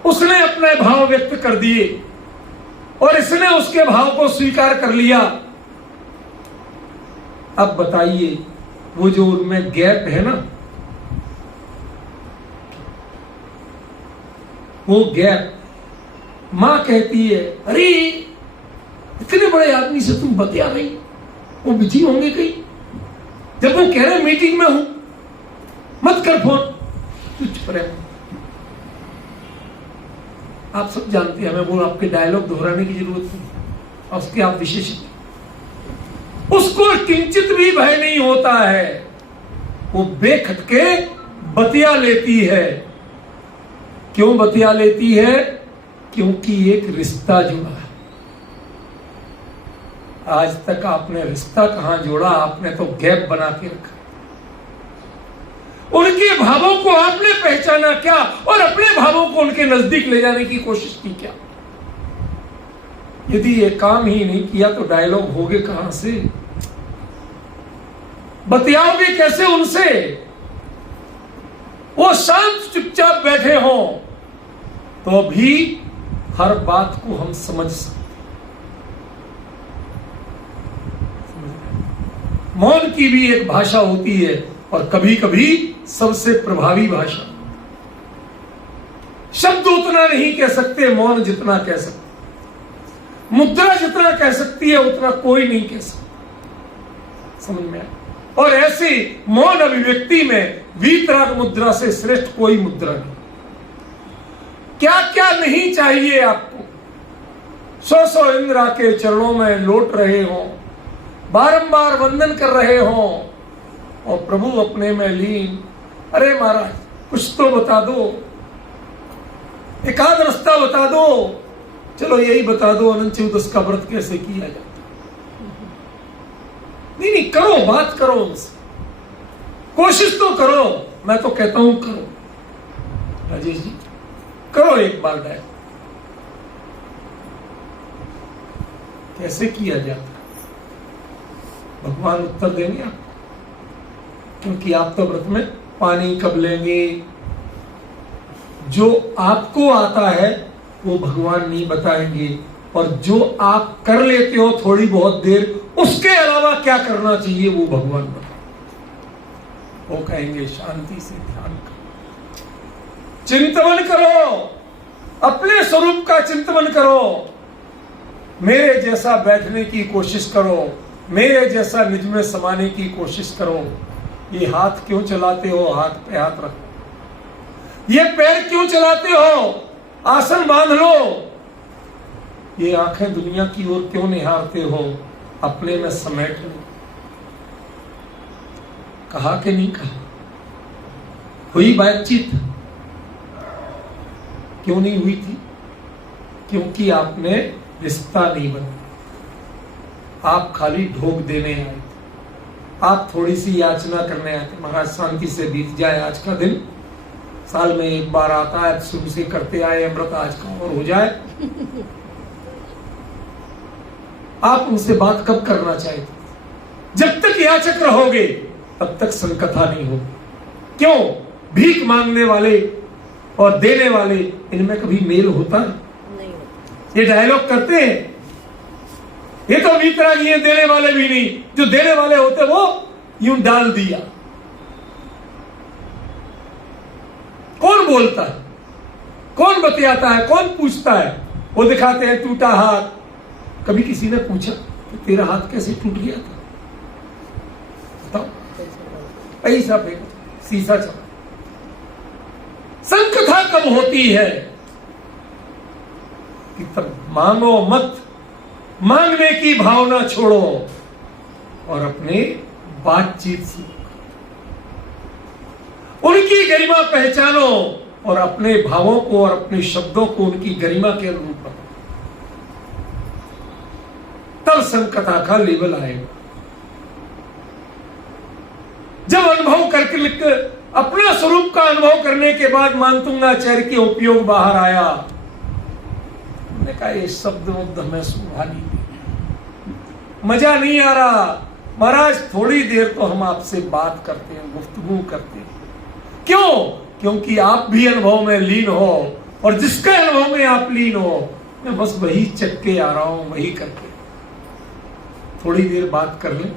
उसने अपने भाव व्यक्त कर दिए और इसने उसके भाव को स्वीकार कर लिया। अब बताइए, वो जो उनमें गैप है ना, वो गैप, मां कहती है, अरे इतने बड़े आदमी से तुम बतिया रही, वो बिजी होंगे कहीं, जब वो कह रहे मीटिंग में हूं, मत कर फोन, चुप रहे। आप सब जानते हैं, हमें वो आपके डायलॉग दोहराने की जरूरत नहीं, और उसके आप विशेषज्ञ। उसको किंचित भी भय नहीं होता है, वो बेखटके बतिया लेती है। क्यों बतिया लेती है? क्योंकि एक रिश्ता जुड़ा है। आज तक आपने रिश्ता कहां जोड़ा? आपने तो गैप बना के रखा। उनके भावों को आपने पहचाना क्या, और अपने भावों को उनके नजदीक ले जाने की कोशिश की क्या? यदि ये काम ही नहीं किया तो डायलॉग होगे कहां से? बतियाओगे कैसे उनसे? वो शांत चुपचाप बैठे हो तो भी हर बात को हम समझ सकते। मौन की भी एक भाषा होती है, और कभी कभी सबसे प्रभावी भाषा। शब्द उतना नहीं कह सकते मौन जितना कह सकते, मुद्रा जितना कह सकती है उतना कोई नहीं कह सकता। समझ में आया? और ऐसे मौन अभिव्यक्ति में वीतराग मुद्रा से श्रेष्ठ कोई मुद्रा नहीं। क्या क्या नहीं चाहिए आपको? 100 इंद्रा के चरणों में लौट रहे हो, बारंबार वंदन कर रहे हो, और प्रभु अपने में लीन। अरे महाराज कुछ तो बता दो, एकाध रास्ता बता दो। चलो यही बता दो, अनंत चतुर्दशी का व्रत कैसे किया जाता? नहीं, करो, बात करो उनसे, कोशिश तो करो। मैं तो कहता हूं करो। राजेश जी करो एक बार डायल। कैसे किया जाता? भगवान उत्तर देंगे आपको, क्योंकि आप तो व्रत में पानी कब लेंगे, जो आपको आता है वो भगवान नहीं बताएंगे, और जो आप कर लेते हो थोड़ी बहुत देर, उसके अलावा क्या करना चाहिए वो भगवान बताएंगे। वो कहेंगे शांति से ध्यान करो, चिंतन करो, अपने स्वरूप का चिंतन करो, मेरे जैसा बैठने की कोशिश करो, मेरे जैसा निज में समाने की कोशिश करो। ये हाथ क्यों चलाते हो? हाथ पे हाथ रखो। ये पैर क्यों चलाते हो? आसन बांध लो। ये आंखें दुनिया की ओर क्यों निहारते हो? अपने में समेट लो। कहा कि नहीं कहा? हुई बातचीत? क्यों नहीं हुई थी? क्योंकि आपने रिश्ता नहीं बनाया। आप खाली ढोक देने आए थे, आप थोड़ी सी याचना करने आए थे। महाराज शांति से बीत जाए आज का दिन, साल में एक बार आता है, शुरू से करते आए अमृत, आज का और हो जाए। आप उनसे बात कब करना चाहते? जब तक याचक रहोगे तब तक संकथा नहीं हो। क्यों? भीख मांगने वाले और देने वाले, इनमें कभी मेल होता है? नहीं होता। ये डायलॉग करते हैं, ये तो वीतरागी है, देने वाले भी नहीं। जो देने वाले होते वो यूं डाल दिया। कौन बोलता है, कौन बतियाता है, कौन पूछता है? वो दिखाते हैं टूटा हाथ। कभी किसी ने पूछा कि तेरा हाथ कैसे टूट गया था? बताओ। ऐसा फेंक, शीशा चला। संकथा कब होती है कि तब मांगो मत, मांगने की भावना छोड़ो और अपने बातचीत से उनकी गरिमा पहचानो और अपने भावों को और अपने शब्दों को उनकी गरिमा के अनुरूप रखो। तब संकथा का लेवल आएगा। जब अनुभव करके अपना स्वरूप का अनुभव करने के बाद मानतुंगाचार्य के उपयोग बाहर आया, मैंने कहा ये शब्द हमें शोभा नहीं दे, मजा नहीं आ रहा। महाराज थोड़ी देर तो हम आपसे बात करते हैं, गुफ्तगू करते हैं। क्यों? क्योंकि आप भी अनुभव में लीन हो और जिसके अनुभव में आप लीन हो, मैं बस वही चक्के आ रहा हूं, वही करके थोड़ी देर बात कर लें।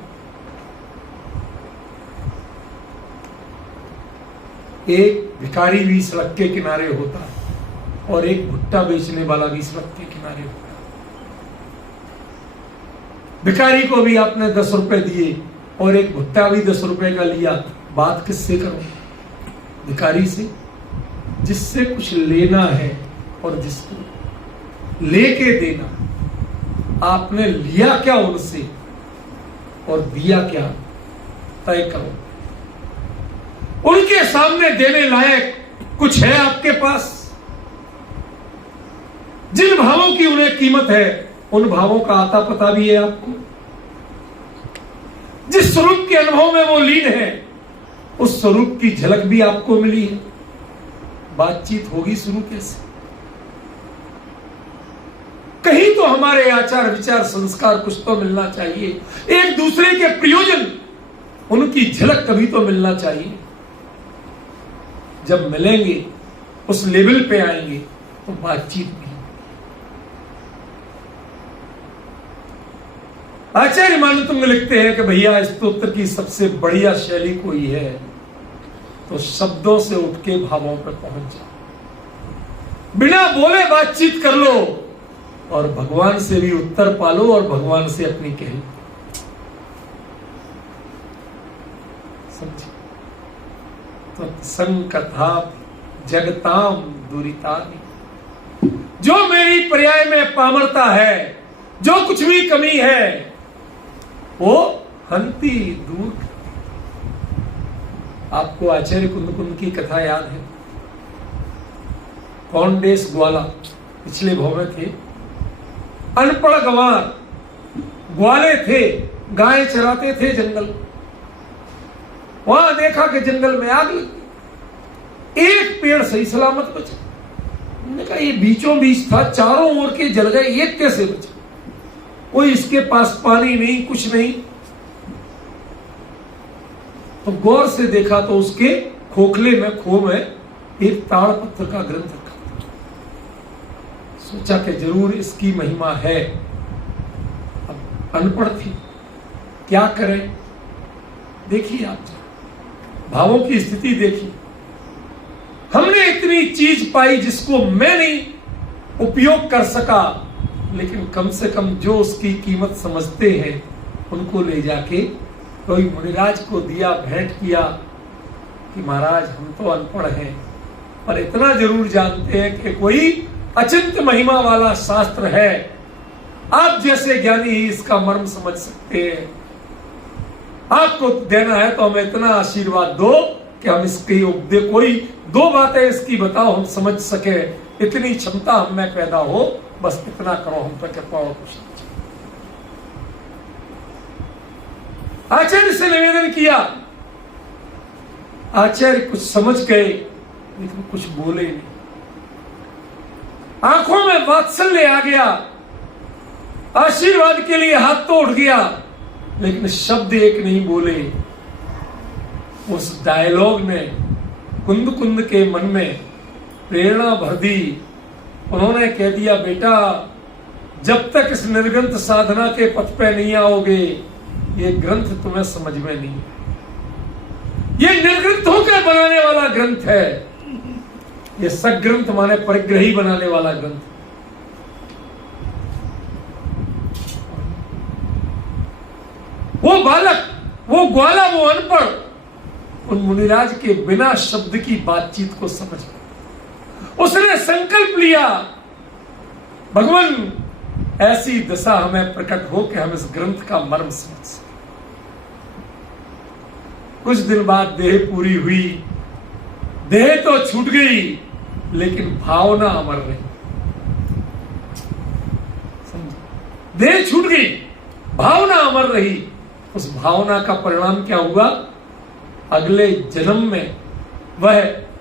एक भिखारी भी सड़क के किनारे होता है और एक भुट्टा बेचने वाला भी सड़क के किनारे होता है। भिखारी को भी आपने 10 रुपए दिए और एक भुट्टा भी 10 रुपए का लिया। बात किससे करो? भिखारी से, जिससे कुछ लेना है और जिसको लेके देना। आपने लिया क्या उनसे और दिया क्या, तय करो। उनके सामने देने लायक कुछ है आपके पास? जिन भावों की उन्हें कीमत है, उन भावों का आता पता भी है आपको? जिस स्वरूप के अनुभव में वो लीन है, उस स्वरूप की झलक भी आपको मिली है? बातचीत होगी शुरू कैसे? कहीं तो हमारे आचार विचार संस्कार कुछ तो मिलना चाहिए। एक दूसरे के प्रयोजन, उनकी झलक कभी तो मिलना चाहिए। जब मिलेंगे, उस लेवल पे आएंगे तो बातचीत भी। आचार्य मानतुंग लिखते हैं कि भैया स्तोत्र की सबसे बढ़िया शैली कोई है तो शब्दों से उठ के भावों पर पहुंच जाओ। बिना बोले बातचीत कर लो और भगवान से भी उत्तर पालो और भगवान से अपनी कही समझे। तो संकथा जगताम दुरितानि, जो मेरी पर्याय में पामरता है, जो कुछ भी कमी है, वो हंती दूर। आपको आचार्य कुंद की कथा याद है? कौंडेस ग्वाला पिछले भाव में थे, अनपढ़ गंवार ग्वाले थे, गाय चराते थे जंगल। वहां देखा कि जंगल में आग लगी, एक पेड़ सही सलामत बचा। उन्होंने कहा ये बीचों बीच था, चारों ओर के जल गए, एक कैसे बचा? कोई इसके पास पानी नहीं, कुछ नहीं। तो गौर से देखा तो उसके खोखले में, खो में एक ताड़ पत्थर का ग्रंथ रखा। सोचा कि जरूर इसकी महिमा है। अब अनपढ़ थी, क्या करें? देखिए आप भावों की स्थिति देखिए। हमने इतनी चीज पाई जिसको मैं नहीं उपयोग कर सका, लेकिन कम से कम जो उसकी कीमत समझते हैं उनको ले जाके कोई मुनिराज को दिया, भेंट किया कि महाराज हम तो अनपढ़ हैं पर इतना जरूर जानते हैं कि कोई अचिंत्य महिमा वाला शास्त्र है। आप जैसे ज्ञानी ही इसका मर्म समझ सकते हैं। आपको देना है तो हमें इतना आशीर्वाद दो कि हम इसकी उपदेश, कोई 2 बातें इसकी बताओ हम समझ सके, इतनी क्षमता हम में पैदा हो, बस इतना करो हम पर कृपा और कुछ। आचार्य से निवेदन किया। आचार्य कुछ समझ गए लेकिन कुछ बोले नहीं। आंखों में वात्सल्य आ गया, आशीर्वाद के लिए हाथ तो उठ गया, लेकिन शब्द एक नहीं बोले। उस डायलॉग ने कुंद कुंद के मन में प्रेरणा भर दी। उन्होंने कह दिया, बेटा जब तक इस निर्ग्रंथ साधना के पथ पे नहीं आओगे, ये ग्रंथ तुम्हें समझ में नहीं। ये निर्ग्रंथों के बनाने वाला ग्रंथ है। ये सग्रंथ माने परिग्रही बनाने वाला ग्रंथ। वो बालक, वो ग्वाला, वो अनपढ़ उन मुनिराज के बिना शब्द की बातचीत को समझ गया। उसने संकल्प लिया, भगवान ऐसी दशा हमें प्रकट हो कि हम इस ग्रंथ का मर्म समझ सकें। कुछ दिन बाद देह पूरी हुई। देह तो छूट गई, लेकिन भावना अमर रही। देह छूट गई, भावना अमर रही। उस भावना का परिणाम क्या हुआ? अगले जन्म में वह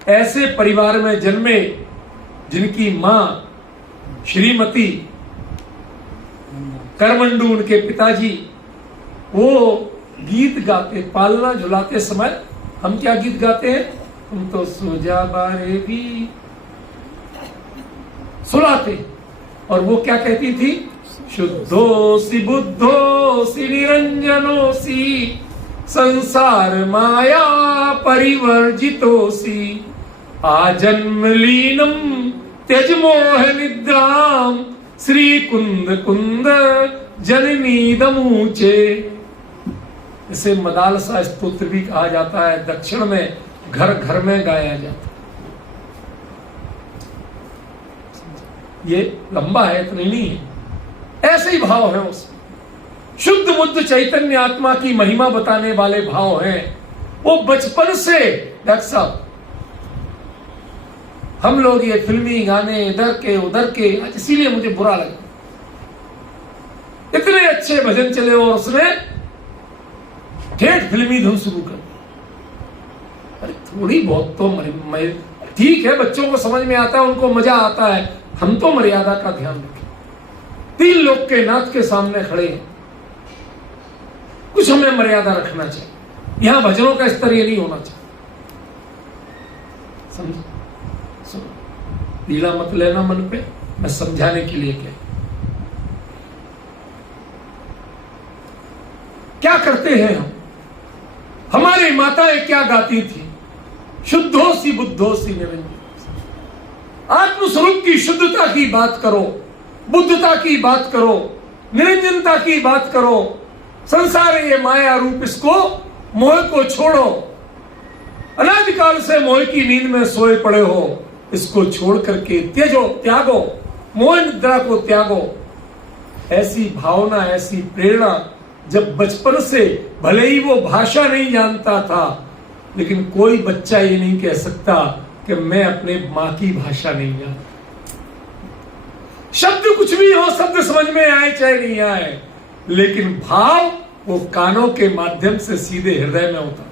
ऐसे परिवार में जन्मे जिनकी मां श्रीमती करमंडू, उनके पिताजी, वो गीत गाते। पालना झुलाते समय हम क्या गीत गाते हैं? तुम तो सो जा बारे भी सुलाते। और वो क्या कहती थी? शुद्धोसी बुद्धोसी निरंजनोसी संसार माया परिवर्जितोसी आजन्म लीनम त्यज मोह निद्राम श्री कुंद कुंद जननी दमूचे। इसे मदालसा स्तोत्र भी कहा जाता है। दक्षिण में घर घर में गाया जाता है। ये लंबा है, इतनी नहीं है, ऐसे ही भाव है उसमें। शुद्ध बुद्ध चैतन्य आत्मा की महिमा बताने वाले भाव हैं। वो बचपन से, डॉक्टर साहब, हम लोग ये फिल्मी गाने इधर के उधर के, इसीलिए मुझे बुरा लगा। इतने अच्छे भजन चले और उसने ठेठ फिल्मी धुन शुरू कर। अरे थोड़ी बहुत तो ठीक है, बच्चों को समझ में आता है, उनको मजा आता है। हम तो मर्यादा का ध्यान रखें। 3 लोग के नाथ के सामने खड़े हैं, कुछ हमें मर्यादा रखना चाहिए। यहां भजनों का स्तर ये नहीं होना चाहिए। समझ, लीला मत लेना मन पे, मैं समझाने के लिए क्या करते हैं हम। हमारी माताएं क्या गाती थी? शुद्धोसी बुद्धोसी निरंजन। आत्मस्वरूप की शुद्धता की बात करो, बुद्धता की बात करो, निरंजनता की बात करो। संसार ये माया रूप, इसको मोह को छोड़ो। अनादिकाल से मोह की नींद में सोए पड़े हो, इसको छोड़ करके त्यागो, मोह निद्रा को त्यागो। ऐसी भावना, ऐसी प्रेरणा जब बचपन से, भले ही वो भाषा नहीं जानता था, लेकिन कोई बच्चा ये नहीं कह सकता कि मैं अपने मां की भाषा नहीं जानता। शब्द कुछ भी हो, शब्द समझ में आए चाहे नहीं आए, लेकिन भाव वो कानों के माध्यम से सीधे हृदय में होता।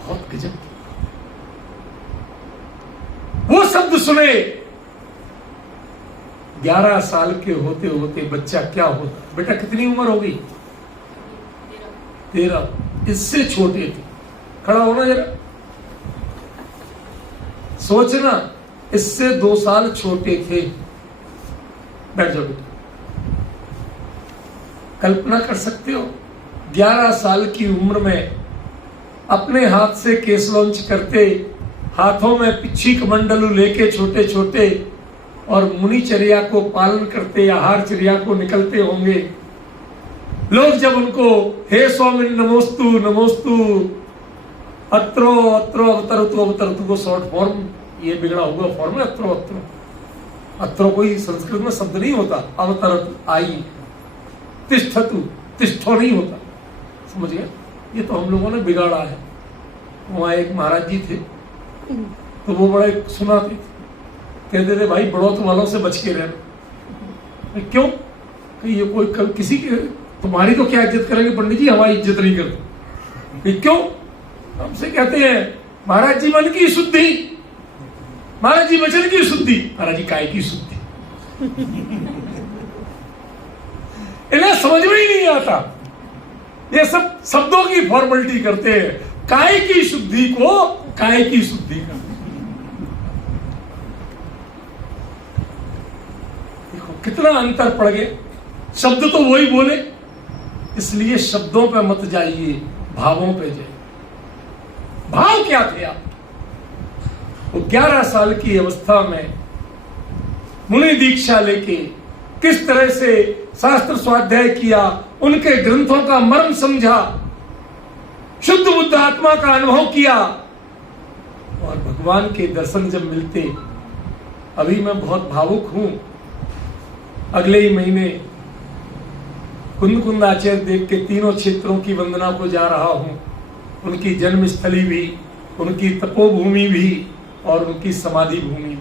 बहुत गजब। वो शब्द सुने। 11 साल के होते होते बच्चा क्या होता? बेटा कितनी उम्र हो गई? 13। इससे छोटे थे। खड़ा होना जरा, सोचना, इससे 2 साल छोटे थे। बैठ जाओ बेटा। कल्पना कर सकते हो 11 साल की उम्र में अपने हाथ से केस लॉन्च करते, हाथों में पिच्छी कमंडलू लेके छोटे छोटे, और मुनिचर्या को पालन करते, आहार चर्या को निकलते होंगे। लोग जब उनको हे स्वामी नमोस्तु नमोस्तु अत्रो अत्रो अवतरतु अवतरतु को शॉर्ट फॉर्म, ये बिगड़ा हुआ फॉर्म है अत्रो अत्रो। अत्रो कोई संस्कृत में शब्द नहीं होता। अवतरतु आई, तिष्ठतु तिष्ठो नहीं होता। समझ गए? ये तो हम लोगों ने बिगाड़ा है। वहां एक महाराज जी थे, तो वो बड़े सुनाते थे, कहते थे भाई बड़ौत वालों से बच के रहना। क्यों? कि ये कोई किसी के, तुम्हारी तो क्या इज्जत करेंगे पंडित जी, हमारी इज्जत नहीं करते। क्यों? हमसे कहते हैं महाराज जी मन की शुद्धि, महाराज जी वचन की शुद्धि। महाराज जी काय की शुद्धि? इन्हें समझ में ही नहीं आता। ये सब शब्दों की फॉर्मेलिटी करते हैं। काय की शुद्धि को काय की शुद्धि करते। देखो कितना अंतर पड़ गया। शब्द तो वही बोले, इसलिए शब्दों पे मत जाइए, भावों पे जाइए। भाव क्या थे आप? वो 11 साल की अवस्था में मुनि दीक्षा लेके किस तरह से शास्त्र स्वाध्याय किया, उनके ग्रंथों का मर्म समझा, शुद्ध बुद्ध आत्मा का अनुभव किया, और भगवान के दर्शन जब मिलते। अभी मैं बहुत भावुक हूं। अगले ही महीने कुंद कुंद आचार्य देव के तीनों क्षेत्रों की वंदना को जा रहा हूं। उनकी जन्मस्थली भी, उनकी तपोभूमि भी और उनकी समाधि भूमि भी,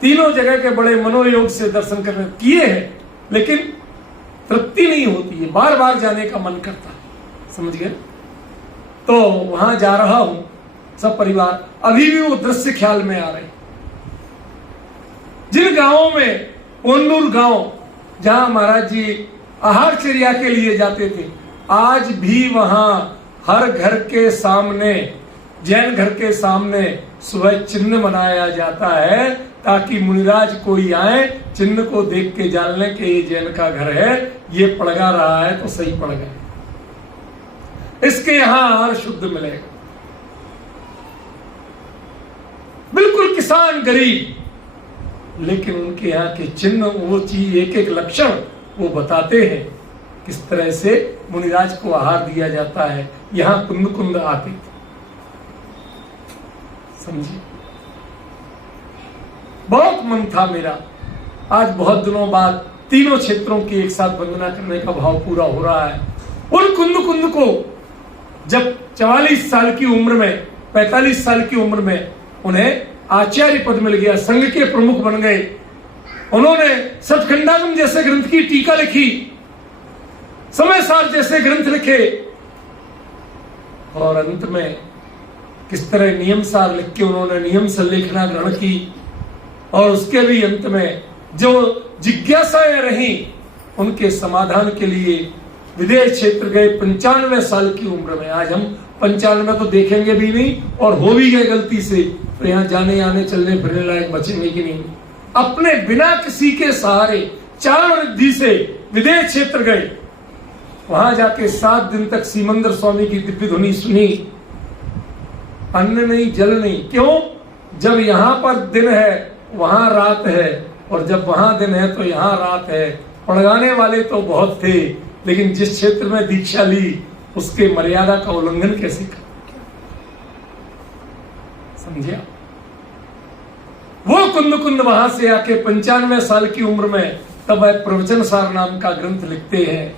तीनों जगह के बड़े मनोयोग से दर्शन करने किए हैं, लेकिन तृप्ति नहीं होती है, बार बार जाने का मन करता है। समझ गए? तो वहां जा रहा हूं सब परिवार। अभी भी वो दृश्य ख्याल में आ रहे। जिन गांवों में, ओनूर गांव जहां महाराज जी आहार चर्या के लिए जाते थे, आज भी वहां हर घर के सामने, जैन घर के सामने सुबह चिन्ह बनाया जाता है, ताकि मुनिराज कोई आए, चिन्ह को देख के जान लें कि ये जैन का घर है, ये पड़गा रहा है तो सही पड़ गए। इसके यहां आहार शुद्ध मिलेगा। बिल्कुल किसान गरीब, लेकिन उनके यहाँ के चिन्ह, वो चीज, एक एक लक्षण वो बताते हैं किस तरह से मुनिराज को आहार दिया जाता है। यहां कुंद कुंद आते थे। समझिए, बहुत मन था मेरा। आज बहुत दिनों बाद तीनों क्षेत्रों की एक साथ वंदना करने का भाव पूरा हो रहा है। उन कुंद कुंद को जब 44 साल की उम्र में, 45 साल की उम्र में उन्हें आचार्य पद मिल गया, संघ के प्रमुख बन गए। उन्होंने सचखंडागम जैसे ग्रंथ की टीका लिखी, समय सार जैसे ग्रंथ लिखे, और अंत में किस तरह नियम सार लिख के उन्होंने नियम संलेखना ग्रहण की। और उसके भी अंत में जो जिज्ञासाएं रही, उनके समाधान के लिए विदेश क्षेत्र गए 95 साल की उम्र में। आज हम 95 तो देखेंगे भी नहीं, और हो भी गए गलती से तो यहाँ जाने आने चलने फिरने लायक बचेंगे कि नहीं। अपने बिना किसी के सहारे चारण रिद्धि से विदेश क्षेत्र गए। वहां जाके 7 दिन तक सीमंदर स्वामी की दिव्य ध्वनि सुनी। अन्न नहीं, जल नहीं। क्यों? जब यहाँ पर दिन है वहां रात है, और जब वहां दिन है तो यहाँ रात है। पढ़ाने वाले तो बहुत थे, लेकिन जिस क्षेत्र में दीक्षा ली उसके मर्यादा का उल्लंघन कैसे कर? समझिए? वो कुंद कुंद वहां से आके 95 साल की उम्र में तब प्रवचन सार नाम का ग्रंथ लिखते हैं।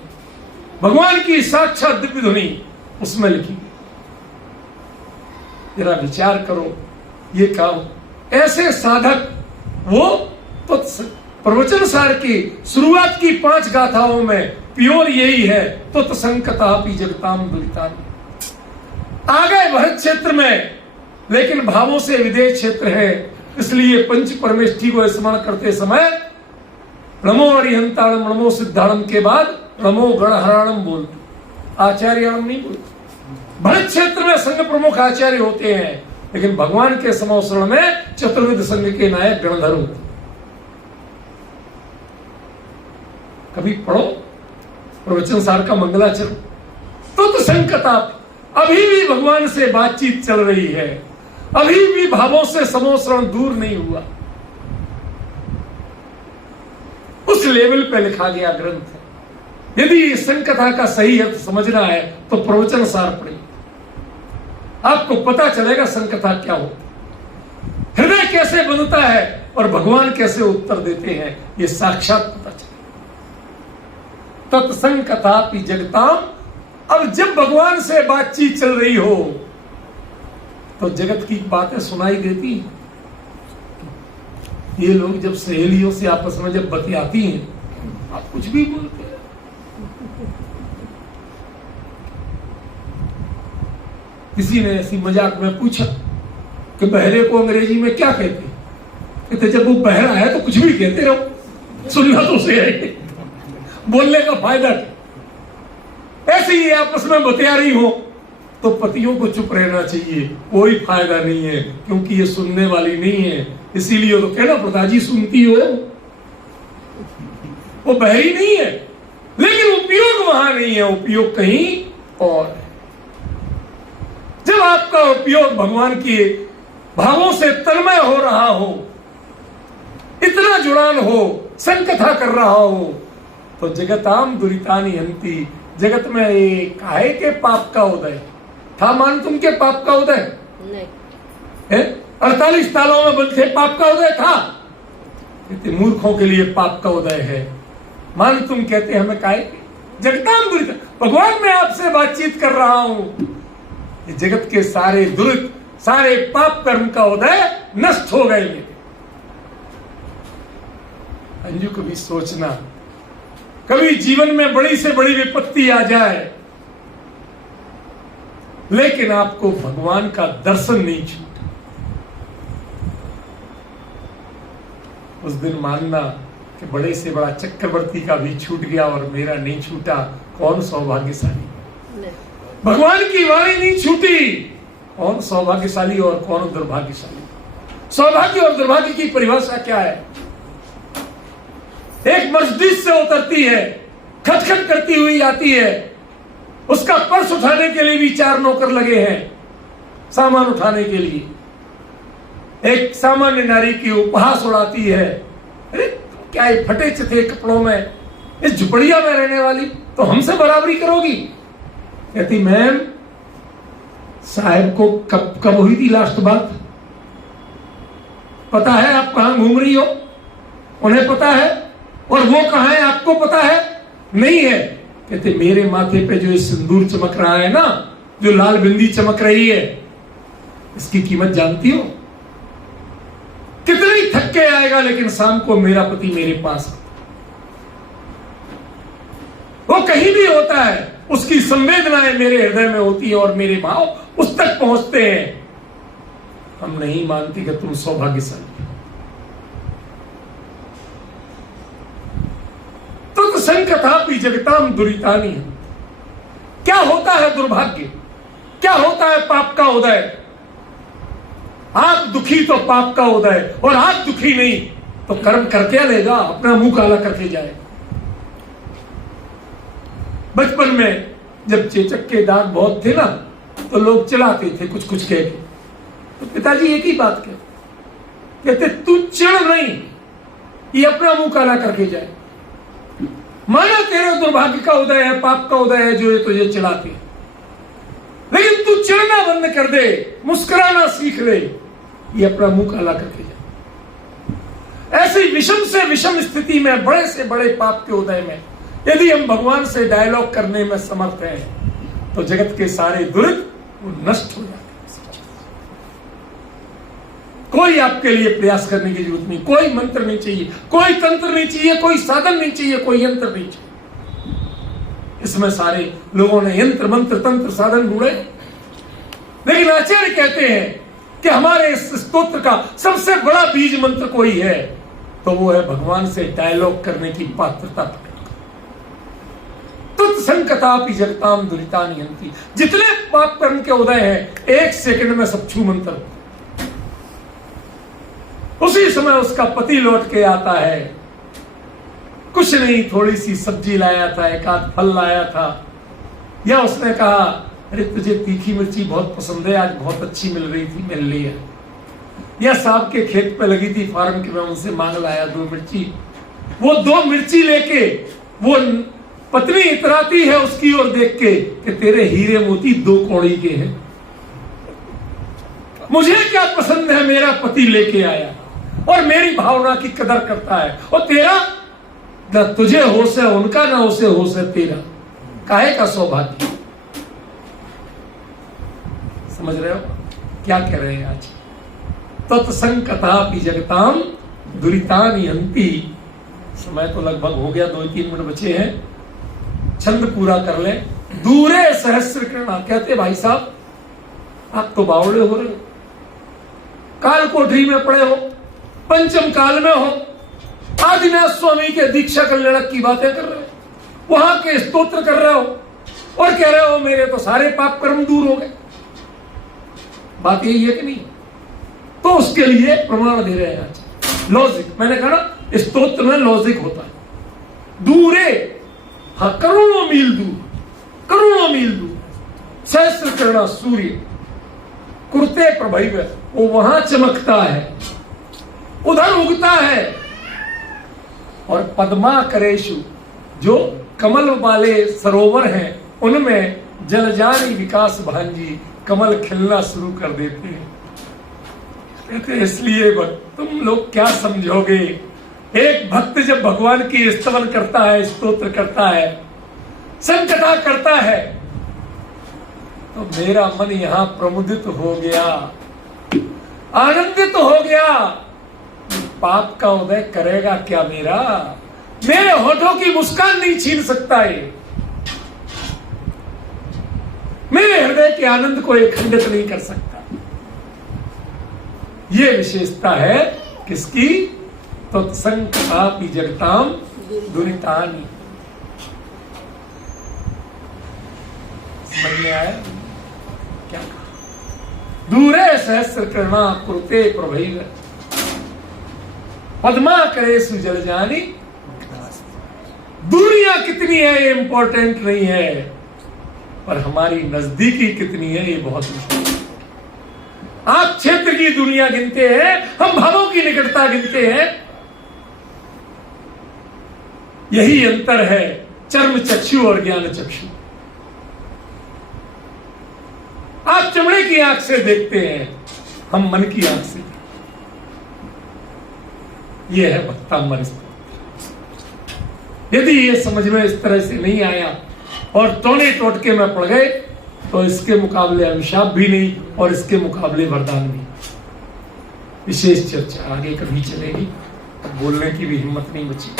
भगवान की साक्षात दिव्य ध्वनि उसमें लिखी। जरा विचार करो, ये काम ऐसे साधक, वो तो प्रवचन सार की शुरुआत की 5 गाथाओं में प्योर यही है, तो संकतापि जगताम दुरिताम। आ गए भरत क्षेत्र में, लेकिन भावों से विदेश क्षेत्र है, इसलिए पंच परमेष्ठी को स्मरण करते समय नमो अरिहंताणम नमो सिद्धाणम के बाद नमो गणहराणम बोलते, आचार्याणम नहीं बोलते। भरत क्षेत्र में संघ प्रमुख आचार्य होते हैं, लेकिन भगवान के समवसरण में चतुर्विध संघ के नायक गणधर होते। कभी पढ़ो प्रवचन सार का मंगलाचरण। तो संकताप, अभी भी भगवान से बातचीत चल रही है, अभी भी भावों से समवसरण दूर नहीं हुआ। उस लेवल पे लिखा गया ग्रंथ। यदि संकथा का सही अर्थ समझना है तो प्रवचन सार पढ़िए, आपको पता चलेगा संकथा क्या होती, हृदय कैसे बनता है और भगवान कैसे उत्तर देते हैं, ये साक्षात पता चलेगा। तत्संकथापि जगताम। अब जब भगवान से बातचीत चल रही हो तो जगत की बातें सुनाई देती हैं। ये लोग जब सहेलियों से आपस में जब बतियाती हैं, आप कुछ भी बोलते हैं। किसी ने ऐसी मजाक में पूछा कि बहरे को अंग्रेजी में क्या कहते हैं? कहते जब वो बहरा है तो कुछ भी कहते रहो। सुनना तो उसे है, बोलने का फायदा। ऐसे ही आपस में बतियारी हो तो पतियों को चुप रहना चाहिए, कोई फायदा नहीं है, क्योंकि ये सुनने वाली नहीं है। इसीलिए तो कहना प्रधा जी सुनती हो, वो बहरी नहीं है, लेकिन उपयोग वहां नहीं है, उपयोग कहीं और है। जब आपका उपयोग भगवान के भावों से तन्मय हो रहा हो, इतना जुड़ान हो, संकथा कर रहा हो, तो जगताम दुरितानि हंति, जगत में एक काहे के पाप का उदय था? मान तुम के पाप का उदय नहीं। 48 सालों में बंद थे, पाप का उदय था? कहते मूर्खों के लिए पाप का उदय है। मान तुम कहते हमें काहे? जगताम दुरिता, भगवान मैं आपसे बातचीत कर रहा हूं, ये जगत के सारे दुरित, सारे पाप कर्म का उदय नष्ट हो गए मेरे। अंजू कभी सोचना, कभी जीवन में बड़ी से बड़ी विपत्ति आ जाए, लेकिन आपको भगवान का दर्शन नहीं छूटा, उस दिन मानना कि बड़े से बड़ा चक्रवर्ती का भी छूट गया और मेरा नहीं छूटा, कौन सौभाग्यशाली? भगवान की वाणी नहीं छूटी, कौन सौभाग्यशाली और कौन दुर्भाग्यशाली? सौभाग्य और दुर्भाग्य की परिभाषा क्या है? एक मर्सिडीज से उतरती है, खटखट करती हुई आती है, उसका पर्स उठाने के लिए भी 4 नौकर लगे हैं, सामान उठाने के लिए। एक सामान्य नारी की उपहास उड़ाती है, अरे क्या ये फटे चिथे कपड़ों में, इस झुपड़िया में रहने वाली, तो हमसे बराबरी करोगी? कहती मैम, साहब को कब हुई थी लास्ट बात? पता है आप कहां घूम रही हो? उन्हें पता है, और वो कहां है आपको पता है? नहीं है। कहते मेरे माथे पे जो ये सिंदूर चमक रहा है ना, जो लाल बिंदी चमक रही है, इसकी कीमत जानती हो? कितनी थक के आएगा, लेकिन शाम को मेरा पति मेरे पास, वो कहीं भी होता है, उसकी संवेदनाएं मेरे हृदय में होती है और मेरे भाव उस तक पहुंचते हैं। हम नहीं मानती कि तुम सौभाग्यशाली। तो संकथापि जगताम दुरितानि। क्या होता है दुर्भाग्य? क्या होता है पाप का उदय? आप दुखी तो पाप का उदय, और आप दुखी नहीं तो कर्म करके लेगा, अपना मुंह काला करके जाएगा। बचपन में जब चेचक के दांत बहुत थे ना, तो लोग चिल्लाते थे कुछ कुछ कह के, तो पिताजी एक ही बात कहते, तू चिढ़ नहीं, ये अपना मुंह काला करके जाए। माना तेरे दुर्भाग्य का उदय है, पाप का उदय है, जो ये तुझे चिढ़ाते, लेकिन तू चिढ़ना बंद कर दे, मुस्कुराना सीख ले, ये अपना मुंह काला करके जाए। ऐसी विषम से विषम स्थिति में, बड़े से बड़े पाप के उदय में, यदि हम भगवान से डायलॉग करने में समर्थ हैं, तो जगत के सारे दुरित वो नष्ट हो जाते हैं। कोई आपके लिए प्रयास करने की जरूरत नहीं, कोई मंत्र नहीं चाहिए, कोई तंत्र नहीं चाहिए, कोई साधन नहीं चाहिए, कोई यंत्र नहीं चाहिए। इसमें सारे लोगों ने यंत्र मंत्र तंत्र साधन ढूंढे, लेकिन आचार्य कहते हैं कि हमारे इस स्तोत्र का सबसे बड़ा बीज मंत्र कोई है, तो वो है भगवान से डायलॉग करने की पात्रता। संकथापि जगताम दुरितानि हंति। जितने पाप कर्म के उदय हैं, 1 सेकंड में सब छू मंत्र, उसी समय उसका पति लौट के आता है, कुछ नहीं, थोड़ी सी सब्जी लाया था, एक आध फल लाया था, या उसने कहा अरे तुझे तीखी मिर्ची बहुत पसंद है, आज बहुत अच्छी मिल रही थी, मिल ली है, या साहब के खेत पे लगी थी फार्म की, मैं उनसे मांग लाया 2 मिर्ची। वो 2 मिर्ची लेके वो पत्नी इतराती है उसकी ओर देख के कि तेरे हीरे मोती 2 कौड़ी के हैं, मुझे क्या पसंद है, मेरा पति लेके आया और मेरी भावना की कदर करता है, और तेरा ना तुझे होश है उनका, ना उसे होश है तेरा, काहे का सौभाग्य। समझ रहे हो क्या कह रहे हैं आज? तत्संकथापि जगताम दुरितानि हंति। समय तो लगभग हो गया, 2-3 मिनट बचे हैं, छंद पूरा कर ले। दूरे सहस्र किरणा। कहते भाई साहब आप तो बावड़े हो रहे हो, काल कोठरी में पड़े हो, पंचम काल में हो, आदिनाथ स्वामी के दीक्षा कल्याणक की बातें कर रहे हो, वहां के स्तोत्र कर रहे हो और कह रहे हो मेरे तो सारे पाप कर्म दूर हो गए। बात यही है कि नहीं? तो उसके लिए प्रमाण दे रहे हैं आज, लॉजिक। मैंने कहा ना, स्तोत्र में लॉजिक होता है। दूरे, हाँ, करोड़ों मील दूर, करोड़ों मील दूर, सहस्र करणा सूर्य कुरते प्रभैव, वो वहां चमकता है, उधर उगता है। और पद्मा करेशु, जो कमल वाले सरोवर हैं, उनमें जलजानी विकास भांजी, कमल खिलना शुरू कर देते हैं। कहते इसलिए तुम लोग क्या समझोगे, एक भक्त जब भगवान की स्तवन करता है, स्तोत्र करता है, संकथा करता है, तो मेरा मन यहां प्रमुदित हो गया, आनंदित हो गया। पाप का उदय करेगा क्या मेरा? मेरे होठों की मुस्कान नहीं छीन सकता है, मेरे हृदय के आनंद को ये खंडित नहीं कर सकता। ये विशेषता है किसकी? तो संकटापि जगताम दुरितानि। समझ में आया क्या? दूरे सहस्र करणा कुरुते प्रभैव, पद्मा करेषु जलजानी। दूरियां कितनी है ये इंपॉर्टेंट नहीं है, पर हमारी नजदीकी कितनी है ये बहुत इंपॉर्टेंट। आप क्षेत्र की दुनिया गिनते हैं, हम भावों की निकटता गिनते हैं। यही अंतर है चर्म चक्षु और ज्ञान चक्षु। आप चमड़े की आंख से देखते हैं, हम मन की आंख से। यह है भक्तामर स्तोत्र। यदि ये समझ में इस तरह से नहीं आया और टोने टोटके में पड़ गए, तो इसके मुकाबले अभिशाप भी नहीं और इसके मुकाबले वरदान भी। विशेष चर्चा आगे कभी चलेगी, बोलने की भी हिम्मत नहीं बची।